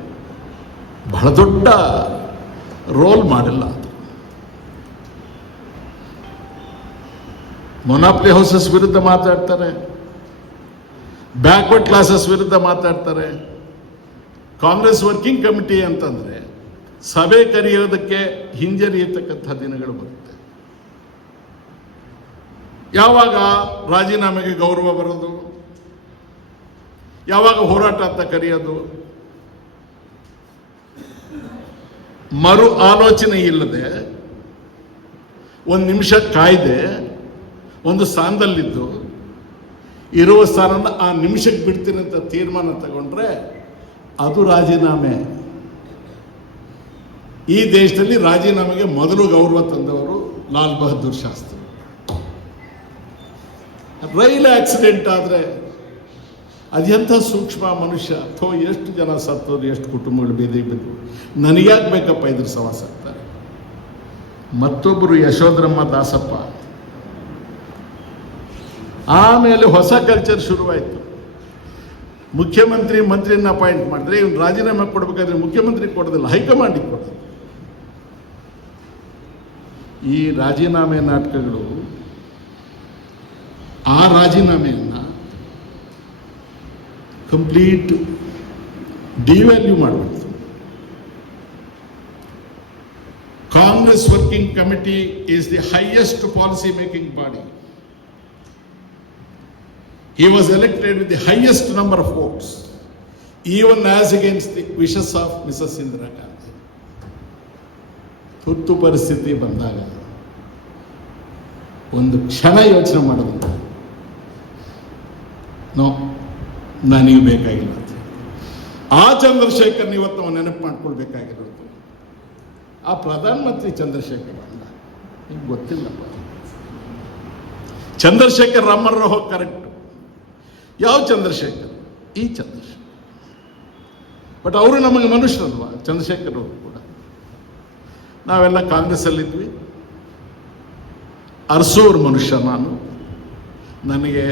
ಬಹಳ ದೊಡ್ಡ ರೋಲ್ ಮಾಡಿಲ್ಲ. ಮೊನಾಪ್ಲಿ ಹೌಸಸ್ ವಿರುದ್ಧ ಮಾತಾಡ್ತಾರೆ, ಬ್ಯಾಕ್ವರ್ಡ್ ಕ್ಲಾಸಸ್ ವಿರುದ್ಧ ಮಾತಾಡ್ತಾರೆ. ಕಾಂಗ್ರೆಸ್ ವರ್ಕಿಂಗ್ ಕಮಿಟಿ ಅಂತಂದರೆ ಸಭೆ ಕರೆಯೋದಕ್ಕೆ ಹಿಂಜರಿಯತಕ್ಕಂಥ ದಿನಗಳು ಬರುತ್ತೆ. ಯಾವಾಗ ರಾಜೀನಾಮೆಗೆ ಗೌರವ ಬರೋದು, ಯಾವಾಗ ಹೋರಾಟ ಅಂತ ಕರೆಯೋದು, ಮರು ಆಲೋಚನೆ ಇಲ್ಲದೆ ಒಂದು ನಿಮಿಷ ಕಾಯ್ದೆ ಒಂದು ಸ್ಥಾನದಲ್ಲಿದ್ದು ಇರುವ ಸ್ಥಾನನ ಆ ನಿಮಿಷಕ್ಕೆ ಬಿಡ್ತೀನಿ ಅಂತ ತೀರ್ಮಾನ ತಗೊಂಡ್ರೆ ಅದು ರಾಜೀನಾಮೆ. ಈ ದೇಶದಲ್ಲಿ ರಾಜೀನಾಮೆಗೆ ಮೊದಲು ಗೌರವ ತಂದವರು ಲಾಲ್ ಬಹದ್ದೂರ್ ಶಾಸ್ತ್ರಿ. ರೈಲು ಆಕ್ಸಿಡೆಂಟ್ ಆದರೆ ಅದೆಂಥ ಸೂಕ್ಷ್ಮ ಮನುಷ್ಯ, ಅಥವಾ ಎಷ್ಟು ಜನ ಸತ್ತೋರು, ಎಷ್ಟು ಕುಟುಂಬಗಳು ಬೀದಿ ಬಿದ್ದು, ನನಗ್ಯಾಕೆ ಬೇಕಪ್ಪ ಇದ್ರ ಸವಾಸ ಆಗ್ತಾರೆ. ಮತ್ತೊಬ್ಬರು ಯಶೋಧರಮ್ಮ ದಾಸಪ್ಪ. ಆಮೇಲೆ ಹೊಸ ಕಲ್ಚರ್ ಶುರುವಾಯಿತು. ಮಂತ್ರಿಯನ್ನ ಅಪಾಯಿಂಟ್ ಮಾಡಿದ್ರೆ ಇವನು ರಾಜೀನಾಮೆ ಕೊಡಬೇಕಾದ್ರೆ ಮುಖ್ಯಮಂತ್ರಿ ಕೊಡೋದಿಲ್ಲ, ಹೈಕಮಾಂಡಿಗೆ ಕೊಡೋದು. ಈ ರಾಜೀನಾಮೆ ನಾಟಕಗಳು, ಆ ರಾಜೀನಾಮೆಯನ್ನು ಕಂಪ್ಲೀಟ್ ಡಿವ್ಯಾಲ್ಯೂ ಮಾಡಬಾರ್ದು. Congress Working Committee is the highest policy making body. He was elected with the highest number of votes, even as against the wishes of Mrs. Indira Gandhi. ತುರ್ತು ಪರಿಸ್ಥಿತಿ ಬಂದಾಗ ಒಂದು ಕ್ಷಣ ಯೋಚನೆ ಮಾಡೋದು, ನೋ ನನಗೆ ಬೇಕಾಗಿಲ್ಲ ಅಂತ. ಆ ಚಂದ್ರಶೇಖರ್ನ ಇವತ್ತು ನಾವು ನೆನಪು ಮಾಡ್ಕೊಳ್ಬೇಕಾಗಿರೋದು. ಆ ಪ್ರಧಾನಮಂತ್ರಿ ಚಂದ್ರಶೇಖರ್ ಅಲ್ಲ, ನಿಮ್ಗೆ ಗೊತ್ತಿಲ್ಲಪ್ಪ. ಚಂದ್ರಶೇಖರ್ ರಾಮರಾವ್ ಕರೆಕ್ಟ್. ಯಾವ ಚಂದ್ರಶೇಖರ್? ಈ ಚಂದ್ರಶೇಖರ್. ಬಟ್ ಅವರು ನಮಗೆ ಮನುಷ್ಯರಲ್ವಾ ಚಂದ್ರಶೇಖರ್ ಅವರು ಕೂಡ. ನಾವೆಲ್ಲ ಕಾಂಗ್ರೆಸ್ಸಲ್ಲಿದ್ವಿ. ಅರಸೋರು ಮನುಷ್ಯ ನಾನು. ನನಗೆ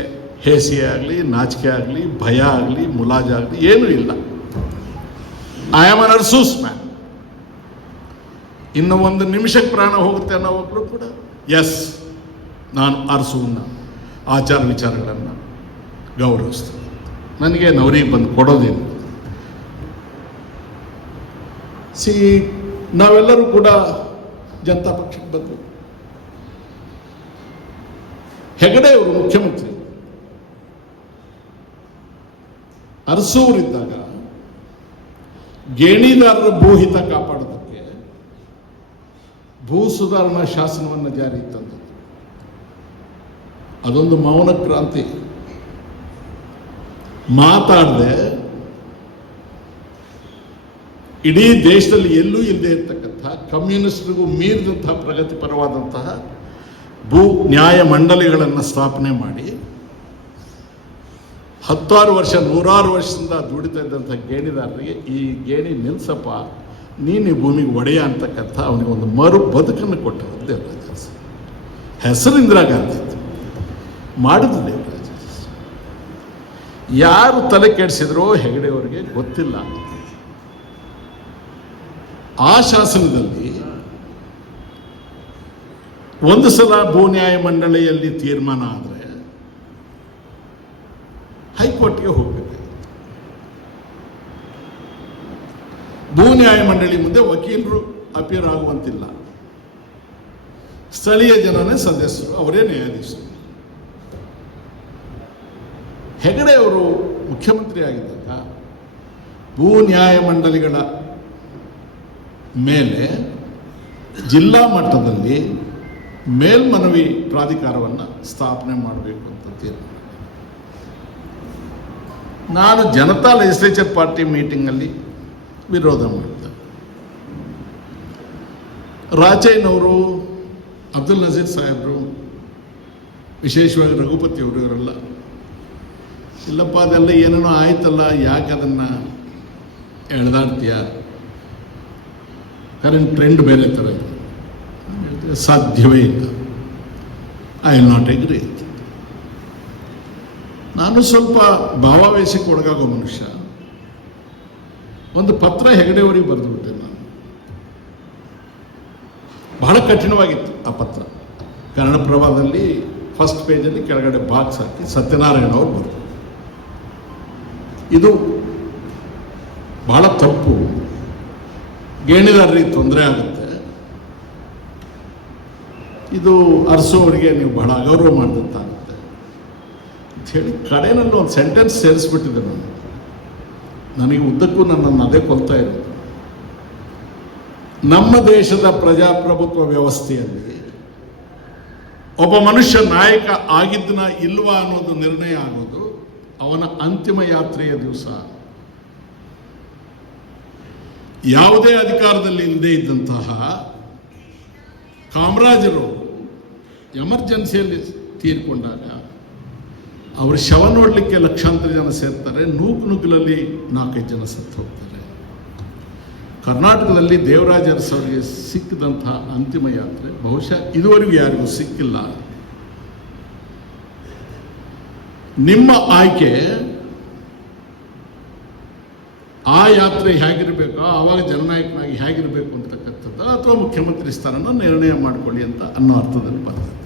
ಹೇಸಿಗೆ ಆಗಲಿ, ನಾಚಿಕೆ ಆಗಲಿ, ಭಯ ಆಗಲಿ, ಮುಲಾಜಾಗಲಿ ಏನೂ ಇಲ್ಲ. ಐ ಆಮ್ ಅನ್ ಅರ್ಸೂಸ್ ಮ್ಯಾನ್. ಇನ್ನು ಒಂದು ನಿಮಿಷಕ್ಕೆ ಪ್ರಾಣ ಹೋಗುತ್ತೆ ಅನ್ನೋ ಒಬ್ಬರು ಕೂಡ ಎಸ್, ನಾನು ಅರಸುವನ್ನ ಆಚಾರ ವಿಚಾರಗಳನ್ನು ಗೌರವಿಸ್ತೇನೆ. ನನಗೆ ನವರಿಗೆ ಬಂದು ಕೊಡೋದೇನು. ನಾವೆಲ್ಲರೂ ಕೂಡ ಜನತಾ ಪಕ್ಷಕ್ಕೆ ಬಂದು ಹೆಗಡೆ ಅವರು ಮುಖ್ಯಮಂತ್ರಿ ಅರಸೂರಿದ್ದಾಗ ಗೇಣಿದಾರರ ಭೂಹಿತ ಕಾಪಾಡೋದಕ್ಕೆ ಭೂ ಸುಧಾರಣಾ ಶಾಸನವನ್ನು ಜಾರಿಗೆ ತಂದದ್ದು. ಅದೊಂದು ಮೌನ ಕ್ರಾಂತಿ. ಮಾತಾಡದೆ ಇಡೀ ದೇಶದಲ್ಲಿ ಎಲ್ಲೂ ಇಲ್ಲದೆ ಇರತಕ್ಕಂಥ, ಕಮ್ಯುನಿಸ್ಟ್ರಿಗೂ ಮೀರಿದಂತಹ ಪ್ರಗತಿಪರವಾದಂತಹ ಭೂ ನ್ಯಾಯ ಮಂಡಳಿಗಳನ್ನು ಸ್ಥಾಪನೆ ಮಾಡಿ 16 ವರ್ಷ 106 ವರ್ಷದಿಂದ ದುಡಿತಾ ಇದ್ದಂಥ ಗೇಣಿದಾರರಿಗೆ ಈ ಗೇಣಿ ನಿಲ್ಸಪ್ಪ, ನೀನು ಈ ಭೂಮಿಗೆ ಒಡೆಯ ಅಂತಕ್ಕಂಥ ಅವನಿಗೆ ಒಂದು ಮರು ಬದುಕನ್ನು ಕೊಟ್ಟರು ದೇವರಾಜ. ಹೆಸರು ಇಂದಿರಾ ಗಾಂಧಿ ಮಾಡಿದ್ದು ದೇವರಾಜ. ಯಾರು ತಲೆ ಕೆಡಿಸಿದ್ರೋ ಹೆಗಡೆಯವರಿಗೆ ಗೊತ್ತಿಲ್ಲ. ಆ ಶಾಸನದಲ್ಲಿ ಒಂದು ಸಲ ಭೂ ನ್ಯಾಯ ಮಂಡಳಿಯಲ್ಲಿ ತೀರ್ಮಾನ ಆದರೆ ಹೈಕೋರ್ಟ್ಗೆ ಹೋಗಬೇಕು. ಭೂ ನ್ಯಾಯ ಮಂಡಳಿ ಮುಂದೆ ವಕೀಲರು ಅಪಿಯರ್ ಆಗುವಂತಿಲ್ಲ. ಸ್ಥಳೀಯ ಜನನೇ ಸದಸ್ಯರು, ಅವರೇ ನ್ಯಾಯಾಧೀಶರು. ಹೆಗಡೆ ಅವರು ಮುಖ್ಯಮಂತ್ರಿ ಆಗಿದ್ದಾಗ ಭೂ ನ್ಯಾಯ ಮಂಡಳಿಗಳ ಮೇಲೆ ಜಿಲ್ಲಾ ಮಟ್ಟದಲ್ಲಿ ಮೇಲ್ಮನವಿ ಪ್ರಾಧಿಕಾರವನ್ನು ಸ್ಥಾಪನೆ ಮಾಡಬೇಕು ಅಂತ ತೀರ್ಮಾನ. ನಾನು ಜನತಾ ಲೆಜಿಸ್ಲೇಚರ್ ಪಾರ್ಟಿ ಮೀಟಿಂಗಲ್ಲಿ ವಿರೋಧ ಮಾಡಿದೆ. ರಾಚಯ್ಯನವರು, ಅಬ್ದುಲ್ ನಜೀರ್ ಸಾಹೇಬರು, ವಿಶೇಷವಾಗಿ ರಘುಪತಿಯವರು, ಇವರೆಲ್ಲ ಇಲ್ಲಪ್ಪ ಅದೆಲ್ಲ ಏನೇನೋ ಆಯ್ತಲ್ಲ, ಯಾಕೆ ಅದನ್ನು ಎಳೆದಾಡ್ತೀಯ, ಕರೆಂಟ್ ಟ್ರೆಂಡ್ ಬೇರೆ ಥರ ಇದೆ, ಸಾಧ್ಯವೇ ಇಲ್ಲ, ಐ ವಿಲ್ ನಾಟ್ ಎಗ್ರಿ. ನಾನು ಸ್ವಲ್ಪ ಭಾವಾವೇಶಕ್ಕೆ ಒಳಗಾಗೋ ಮನುಷ್ಯ. ಒಂದು ಪತ್ರ ಹೆಗಡೆಯವರಿಗೆ ಬರೆದುಬಿಟ್ಟೆ ನಾನು. ಬಹಳ ಕಠಿಣವಾಗಿತ್ತು ಆ ಪತ್ರ. ಕನ್ನಡಪ್ರಭದಲ್ಲಿ ಫಸ್ಟ್ ಪೇಜಲ್ಲಿ ಕೆಳಗಡೆ ಬಾಕ್ಸ್ ಹಾಕಿ ಸತ್ಯನಾರಾಯಣ ಅವರು ಬರೆದು, ಇದು ಬಹಳ ತಪ್ಪು, ಗೇಣಿದಾರರಿಗೆ ತೊಂದರೆ ಆಗುತ್ತೆ, ಇದು ಅರಸೋವರಿಗೆ ನೀವು ಬಹಳ ಅಗೌರವ ಮಾಡಿದಂತಾಗುತ್ತೆ ಅಂಥೇಳಿ ಕಡೆಯಲ್ಲಿ ಒಂದು ಸೆಂಟೆನ್ಸ್ ಸೇರಿಸ್ಬಿಟ್ಟಿದ್ದೆ ನಾನು. ನನಗೆ ಉದ್ದಕ್ಕೂ ನನ್ನನ್ನು ಅದೇ ಕೊಲ್ತಾ ಇರೋದು. ನಮ್ಮ ದೇಶದ ಪ್ರಜಾಪ್ರಭುತ್ವ ವ್ಯವಸ್ಥೆಯಲ್ಲಿ ಒಬ್ಬ ಮನುಷ್ಯ ನಾಯಕ ಆಗಿದ್ದನ ಇಲ್ವಾ ಅನ್ನೋದು ನಿರ್ಣಯ ಆಗೋದು ಅವನ ಅಂತಿಮ ಯಾತ್ರೆಯ ದಿವಸ. ಯಾವುದೇ ಅಧಿಕಾರದಲ್ಲಿ ಇಲ್ಲದೆ ಇದ್ದಂತಹ ಕಾಮರಾಜರು ಎಮರ್ಜೆನ್ಸಿಯಲ್ಲಿ ತೀರ್ಕೊಂಡಾಗ ಅವ್ರ ಶವ ನೋಡಲಿಕ್ಕೆ ಲಕ್ಷಾಂತರ ಜನ ಸೇರ್ತಾರೆ, ನೂಕುನುಗ್ಗಲಲ್ಲಿ 4-5 ಜನ ಸತ್ತು ಹೋಗ್ತಾರೆ. ಕರ್ನಾಟಕದಲ್ಲಿ ದೇವರಾಜ ಅರಸರಿಗೆ ಸಿಕ್ಕಿದಂತಹ ಅಂತಿಮ ಯಾತ್ರೆ ಬಹುಶಃ ಇದುವರೆಗೂ ಯಾರಿಗೂ ಸಿಕ್ಕಿಲ್ಲ. ನಿಮ್ಮ ಆಯ್ಕೆ ಆ ಯಾತ್ರೆ ಹೇಗಿರಬೇಕೋ, ಆವಾಗ ಜನನಾಯಕನಾಗಿ ಹೇಗಿರಬೇಕು ಅಂತಕ್ಕಂಥದ್ದು, ಅಥವಾ ಮುಖ್ಯಮಂತ್ರಿ ಸ್ಥಾನನ ನಿರ್ಣಯ ಮಾಡಿಕೊಳ್ಳಿ ಅಂತ ಅನ್ನೋ ಅರ್ಥದಲ್ಲಿ ಬರ್ತದೆ.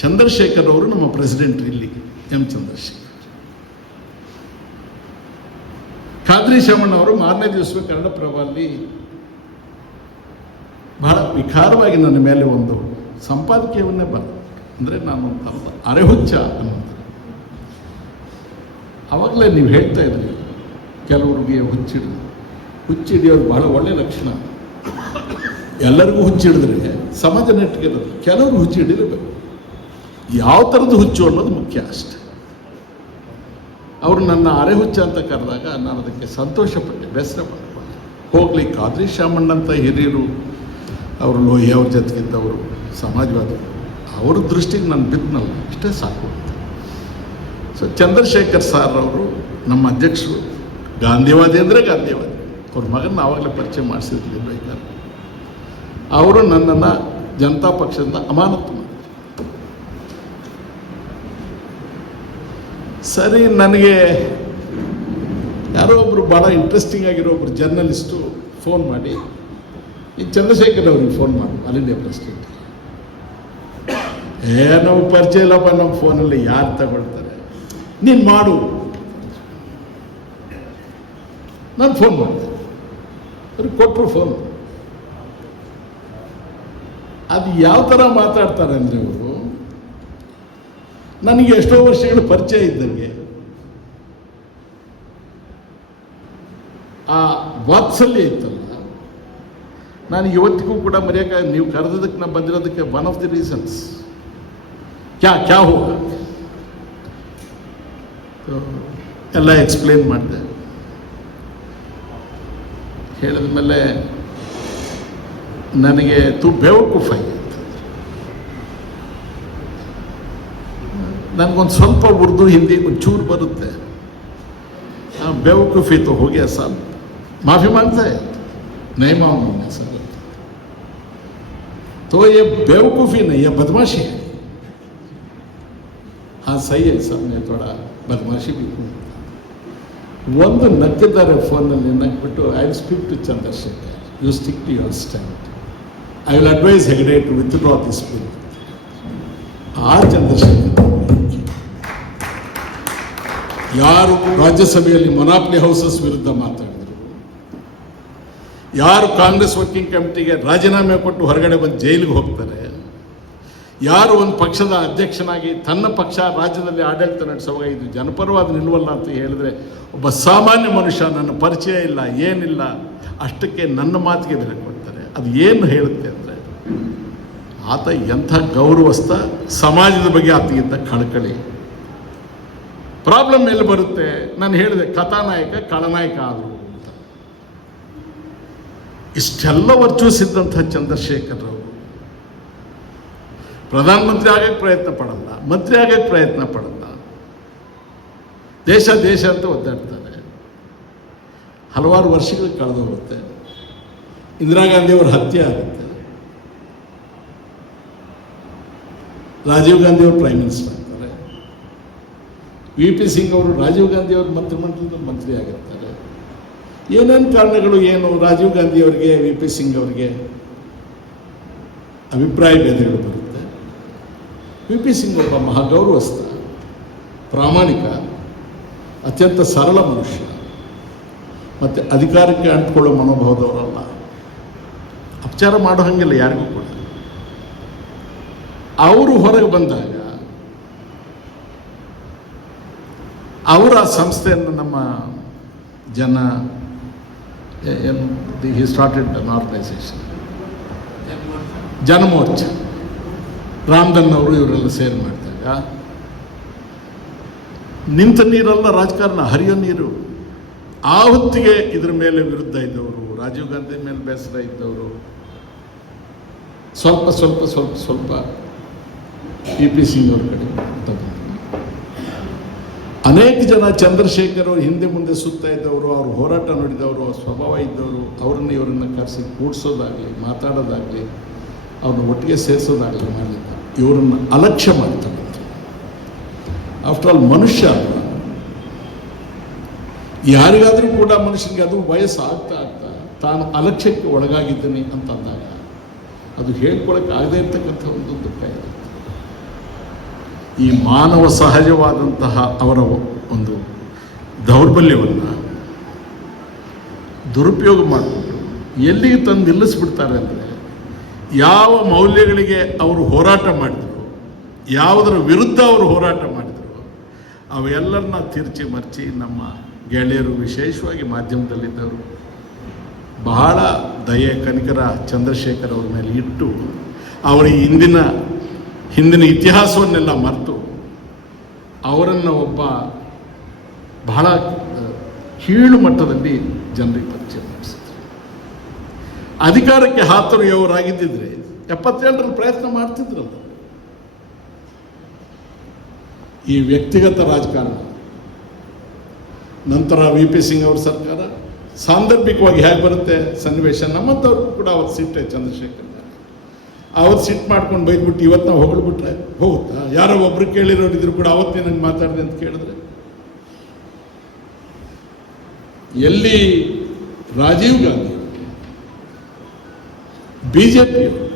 ಚಂದ್ರಶೇಖರ್ ಅವರು ನಮ್ಮ ಪ್ರೆಸಿಡೆಂಟ್ ಇಲ್ಲಿ, ಎಂ ಚಂದ್ರಶೇಖರ್. ಖಾದ್ರಿ ಶಾಮಣ್ಣ ಅವರು ಮಾರನೇ ದಿವಸವೇ ಕನ್ನಡಪ್ರಭದಲ್ಲಿ ಬಹಳ ವಿಕಾರವಾಗಿ ನನ್ನ ಮೇಲೆ ಒಂದು ಸಂಪಾದಕೀಯವನ್ನೇ ಬಂದ, ಅಂದರೆ ನಾನು ಅರೆಹುಚ್ಚ ಅನ್ನೋದು. ಆವಾಗಲೇ ನೀವು ಹೇಳ್ತಾ ಇದ್ರಿ ಕೆಲವ್ರಿಗೆ ಹುಚ್ಚಿಡಿಯೋದು ಬಹಳ ಒಳ್ಳೆಯ ಲಕ್ಷಣ. ಎಲ್ಲರಿಗೂ ಹುಚ್ಚಿಡಿದ್ರೆ ಸಮಾಜ ನೆಟ್ಟಿಗಿರೋದು, ಕೆಲವರು ಹುಚ್ಚಿಡಿರಬೇಕು. ಯಾವ ಥರದ್ದು ಹುಚ್ಚು ಅನ್ನೋದು ಮುಖ್ಯ ಅಷ್ಟೆ. ಅವರು ನನ್ನ ಅರೆಹುಚ್ಚ ಅಂತ ಕರೆದಾಗ ನಾನು ಅದಕ್ಕೆ ಸಂತೋಷಪಟ್ಟೆ, ಬೇಸರ ಪಟ್ಟೆ. ಹೋಗ್ಲಿ, ಖಾದ್ರಿ ಶಾಮಣ್ಣಂತ ಹಿರಿಯರು, ಅವರು ಲೋಹಿ ಅವ್ರ ಜೊತೆಗಿದ್ದವರು, ಸಮಾಜವಾದಿಗಳು, ಅವ್ರ ದೃಷ್ಟಿಗೆ ನಾನು ಬಿದ್ದನಲ್ಲ, ಇಷ್ಟೇ ಸಾಕು ಅಂತ. ಸೊ ಚಂದ್ರಶೇಖರ್ ಸಾರ್ ಅವರು ನಮ್ಮ ಅಧ್ಯಕ್ಷರು, ಗಾಂಧಿವಾದಿ ಅಂದರೆ ಗಾಂಧಿವಾದಿ. ಅವ್ರ ಮಗನ ಆವಾಗಲೇ ಪರಿಚಯ ಮಾಡಿಸಿದ್ರು ಬೇಕಾದ್ರೆ. ಅವರು ನನ್ನನ್ನು ಜನತಾ ಪಕ್ಷದಿಂದ ಅಮಾನತು ಮಾಡಿದ್ರು. ಸರಿ, ನನಗೆ ಯಾರೋ ಒಬ್ಬರು ಭಾಳ ಇಂಟ್ರೆಸ್ಟಿಂಗ್ ಆಗಿರೋ ಒಬ್ಬರು ಜರ್ನಲಿಸ್ಟು ಫೋನ್ ಮಾಡಿ, ಈ ಚಂದ್ರಶೇಖರ್ ಅವ್ರಿಗೆ ಫೋನ್ ಮಾಡಿ, ಆಲ್ ಇಂಡಿಯಾ ಪ್ರೆಸಿಡೆಂಟ್. ನಾವು ಪರಿಚಯ ಇಲ್ಲಪ್ಪ, ನಮ್ಮ ಫೋನಲ್ಲಿ ಯಾರು ತಗೊಳ್ತಾರೆ, ನೀನು ಮಾಡು. ನಾನು ಫೋನ್ ಮಾಡಿದೆ, ಅವ್ರಿಗೆ ಕೊಟ್ಟರು ಫೋನ್. ಅದು ಯಾವ ಥರ ಮಾತಾಡ್ತಾರೆ ಅಂದರೆ, ಅವರು ನನಗೆ ಎಷ್ಟೋ ವರ್ಷಗಳು ಪರಿಚಯ ಇದ್ದಂಗೆ, ಆ ವಾತ್ಸಲ್ಯ ಇತ್ತಲ್ಲ, ನಾನು ಇವತ್ತಿಗೂ ಕೂಡ ಮರೆಯೋಕೆ, ನೀವು ಕರೆದದಕ್ಕೆ ನಾನು ಬಂದಿರೋದಕ್ಕೆ ಒನ್ ಆಫ್ ದಿ ರೀಸನ್ಸ್ ಕ್ಯಾ ಹೋಗ ಎಲ್ಲ ಎಕ್ಸ್ಪ್ಲೇನ್ ಮಾಡಿದೆ. ಹೇಳಿದ ಮೇಲೆ ನನಗೆ ಬೇವಕೂಫ್ ಆಗಿತ್ತು. ನನಗೊಂದು ಸ್ವಲ್ಪ ಉರ್ದು ಹಿಂದಿ ಒಂಚೂರು ಬರುತ್ತೆ. ಬೇವಕೂಫಿ तो हो गया साहब, माफ़ी मांगता है, नहीं मांगूंगा सर. तो ये बेवकूफ़ी नहीं, ये बदमाशी है. हाँ सही है सर, मैं थोड़ा बदमाशी भी हूँ. ಒಂದು ನಕ್ಕಿದ್ದಾರೆ ಫೋನಲ್ಲಿ, ನಕ್ಬಿಟ್ಟು, I will speak to Chandrashekhar, you stick to your stand, I will advise Hegde to withdraw this bill. ಆ ಚಂದ್ರಶೇಖರ್ ಯಾರು ರಾಜ್ಯಸಭೆಯಲ್ಲಿ ಮೊನಾಪ್ಲಿ ಹೌಸಸ್ ವಿರುದ್ಧ ಮಾತಾಡಿದರು, ಯಾರು ಕಾಂಗ್ರೆಸ್ ವರ್ಕಿಂಗ್ ಕಮಿಟಿಗೆ ರಾಜೀನಾಮೆ ಕೊಟ್ಟು ಹೊರಗಡೆ ಬಂದು ಜೈಲಿಗೆ ಹೋಗ್ತಾರೆ, ಯಾರು ಒಂದು ಪಕ್ಷದ ಅಧ್ಯಕ್ಷನಾಗಿ ತನ್ನ ಪಕ್ಷ ರಾಜ್ಯದಲ್ಲಿ ಆಡಳಿತ ನಡೆಸುವಾಗ ಇದು ಜನಪರವಾದ ನಿಲ್ಲುವಲ್ಲ ಅಂತ ಹೇಳಿದ್ರೆ, ಒಬ್ಬ ಸಾಮಾನ್ಯ ಮನುಷ್ಯ, ನನ್ನ ಪರಿಚಯ ಇಲ್ಲ, ಏನಿಲ್ಲ, ಅಷ್ಟಕ್ಕೆ ನನ್ನ ಮಾತಿಗೆ ಬೆಲೆ ಕೊಡ್ತಾರೆ. ಅದು ಏನು ಹೇಳುತ್ತೆ ಅಂದರೆ, ಆತ ಎಂಥ ಗೌರವಸ್ಥ, ಸಮಾಜದ ಬಗ್ಗೆ ಆತಗಿಂತ ಕಳಕಳಿ. ಪ್ರಾಬ್ಲಮ್ ಎಲ್ಲಿ ಬರುತ್ತೆ, ನಾನು ಹೇಳಿದೆ ಕಥಾನಾಯಕ ಖಳನಾಯಕ ಆದರು ಅಂತ. ಇಷ್ಟೆಲ್ಲ ವರ್ಚುವಸ್ ಇದ್ದಂಥ ಚಂದ್ರಶೇಖರ್ ಅವರು ಪ್ರಧಾನಮಂತ್ರಿ ಆಗಕ್ಕೆ ಪ್ರಯತ್ನ ಪಡಲ್ಲ, ಮಂತ್ರಿ ಆಗಕ್ಕೆ ಪ್ರಯತ್ನ ಪಡಲ್ಲ, ದೇಶ ಅಂತ ಒದ್ದಾಡ್ತಾರೆ. ಹಲವಾರು ವರ್ಷಗಳು ಕಳೆದು ಹೋಗುತ್ತೆ. ಇಂದಿರಾ ಗಾಂಧಿಯವರ ಹತ್ಯೆ ಆಗುತ್ತೆ, ರಾಜೀವ್ ಗಾಂಧಿಯವರು ಪ್ರೈಮ್ ಮಿನಿಸ್ಟರ್ ಆಗ್ತಾರೆ, ವಿ.ಪಿ. ಸಿಂಗ್ ಅವರು ರಾಜೀವ್ ಗಾಂಧಿಯವರು ಮಂತ್ರಿಮಂಡಲದ ಮಂತ್ರಿ ಆಗಿರ್ತಾರೆ. ಏನೇನು ಕಾರಣಗಳು, ಏನು ರಾಜೀವ್ ಗಾಂಧಿಯವರಿಗೆ ವಿ.ಪಿ. ಸಿಂಗ್ ಅವರಿಗೆ ಅಭಿಪ್ರಾಯ ಭೇದಗಳು ಬರುತ್ತೆ. ವಿ.ಪಿ. ಸಿಂಗ್ ಒಬ್ಬ ಮಹಾಗೌರವಸ್ಥ, ಪ್ರಾಮಾಣಿಕ, ಅತ್ಯಂತ ಸರಳ ಮನುಷ್ಯ, ಮತ್ತು ಅಧಿಕಾರಕ್ಕೆ ಅಂಟ್ಕೊಳ್ಳೋ ಮನೋಭಾವದವರಲ್ಲ, ಅಪಚಾರ ಮಾಡೋ ಹಾಗಿಲ್ಲ ಯಾರಿಗೂ ಕೂಡ. ಅವರು ಹೊರಗೆ ಬಂದಾಗ ಅವರ ಸಂಸ್ಥೆಯನ್ನು ನಮ್ಮ ಹಿ ಸ್ಟಾರ್ಟೆಡ್ ಅನ್ ಆರ್ಗನೈಸೇಷನ್, ಜನಮೋರ್ಚಾ, ರಾಮದನ್ ಅವರು ಇವರೆಲ್ಲ ಸೇರಿ ಮಾಡಿದಾಗ ನಿಂತ ನೀರಲ್ಲ ರಾಜಕಾರಣ, ಹರಿಯೋ ನೀರು. ಆ ಹೊತ್ತಿಗೆ ಇದ್ರ ಮೇಲೆ ವಿರುದ್ಧ ಇದ್ದವರು, ರಾಜೀವ್ ಗಾಂಧಿ ಮೇಲೆ ಬೇಸರ ಇದ್ದವರು, ಸ್ವಲ್ಪ ವಿ.ಪಿ. ಸಿಂಗ್ ಅವ್ರ ಕಡೆ ಅನೇಕ ಜನ ಚಂದ್ರಶೇಖರ್ ಅವರು ಹಿಂದೆ ಮುಂದೆ ಸುತ್ತಾ ಇದ್ದವರು, ಅವ್ರ ಹೋರಾಟ ನೋಡಿದವರು, ಅವ್ರ ಸ್ವಭಾವ ಇದ್ದವರು, ಇವರನ್ನ ಕರೆಸಿ ಕೂಡಿಸೋದಾಗಲಿ, ಮಾತಾಡೋದಾಗಲಿ, ಅವ್ರನ್ನ ಒಟ್ಟಿಗೆ ಸೇರಿಸೋದಾಗಲಿ ಮಾಡಲಿಲ್ಲ. ಇವರನ್ನು ಅಲಕ್ಷ್ಯ ಮಾಡ್ತಾರೆ. ಆಫ್ಟರ್ ಆಲ್ ಮನುಷ್ಯ ಯಾರಿಗಾದರೂ ಕೂಡ ಮನುಷ್ಯನಿಗೆ ಅದು ವಯಸ್ಸು ಆಗ್ತಾ ತಾನು ಅಲಕ್ಷ್ಯಕ್ಕೆ ಒಳಗಾಗಿದ್ದೀನಿ ಅಂತ ಅಂದಾಗ ಅದು ಹೇಳ್ಕೊಳಕ್ಕೆ ಆಗದೇ ಇರ್ತಕ್ಕಂಥ ಒಂದು ದುಃಖ ಇರುತ್ತೆ. ಈ ಮಾನವ ಸಹಜವಾದಂತಹ ಅವರ ಒಂದು ದೌರ್ಬಲ್ಯವನ್ನು ದುರುಪಯೋಗ ಮಾಡಿಕೊಂಡು ಎಲ್ಲಿಗೆ ತಂದು ನಿಲ್ಲಿಸ್ಬಿಡ್ತಾರೆ ಅಂದರೆ, ಯಾವ ಮೌಲ್ಯಗಳಿಗೆ ಅವರು ಹೋರಾಟ ಮಾಡಿದರು, ಯಾವುದರ ವಿರುದ್ಧ ಅವರು ಹೋರಾಟ ಮಾಡಿದರು, ಅವೆಲ್ಲರನ್ನ ತಿರ್ಚಿ ಮರ್ಚಿ ನಮ್ಮ ಗೆಳೆಯರು, ವಿಶೇಷವಾಗಿ ಮಾಧ್ಯಮದಲ್ಲಿದ್ದವರು ಬಹಳ ದಯೆ ಕನಿಕರ ಚಂದ್ರಶೇಖರ್ ಅವ್ರ ಮೇಲೆ ಇಟ್ಟು ಅವರ ಹಿಂದಿನ ಇತಿಹಾಸವನ್ನೆಲ್ಲ ಮರೆತು ಅವರನ್ನು ಒಬ್ಬ ಬಹಳ ಕೀಳು ಮಟ್ಟದಲ್ಲಿ ಜನರಿಗೆ ಪರಿಚಯ ಮಾಡಿಸಿದ್ರು. ಅಧಿಕಾರಕ್ಕೆ ಹಾತೊರೆಯುವವರಾಗಿದ್ದಿದ್ರೆ 77ರಲ್ಲಿ ಪ್ರಯತ್ನ ಮಾಡ್ತಿದ್ರಲ್ಲ. ಈ ವ್ಯಕ್ತಿಗತ ರಾಜಕಾರಣ ನಂತರ VP ಸಿಂಗ್ ಅವ್ರ ಸರ್ಕಾರ ಸಾಂದರ್ಭಿಕವಾಗಿ ಹೇಗೆ ಬರುತ್ತೆ ಸನ್ನಿವೇಶ, ನಮ್ಮಂಥವ್ರಿಗೂ ಕೂಡ ಅವತ್ತು ಸಿಟ್ಟೆ ಚಂದ್ರಶೇಖರ್. ಅವತ್ತು ಸಿಟ್ಟು ಮಾಡ್ಕೊಂಡು ಬೈದ್ಬಿಟ್ಟು ಇವತ್ತು ನಾವು ಹೊಗಳ್ಬಿಟ್ರೆ ಹೋಗುತ್ತಾ? ಯಾರೋ ಒಬ್ರು ಕೇಳಿರೋರಿದ್ರು ಕೂಡ ಅವತ್ತೇ ನಂಗೆ ಮಾತಾಡಿದೆ ಅಂತ ಕೇಳಿದ್ರೆ, ಎಲ್ಲಿ ರಾಜೀವ್ ಗಾಂಧಿ BJಪಿಯವರು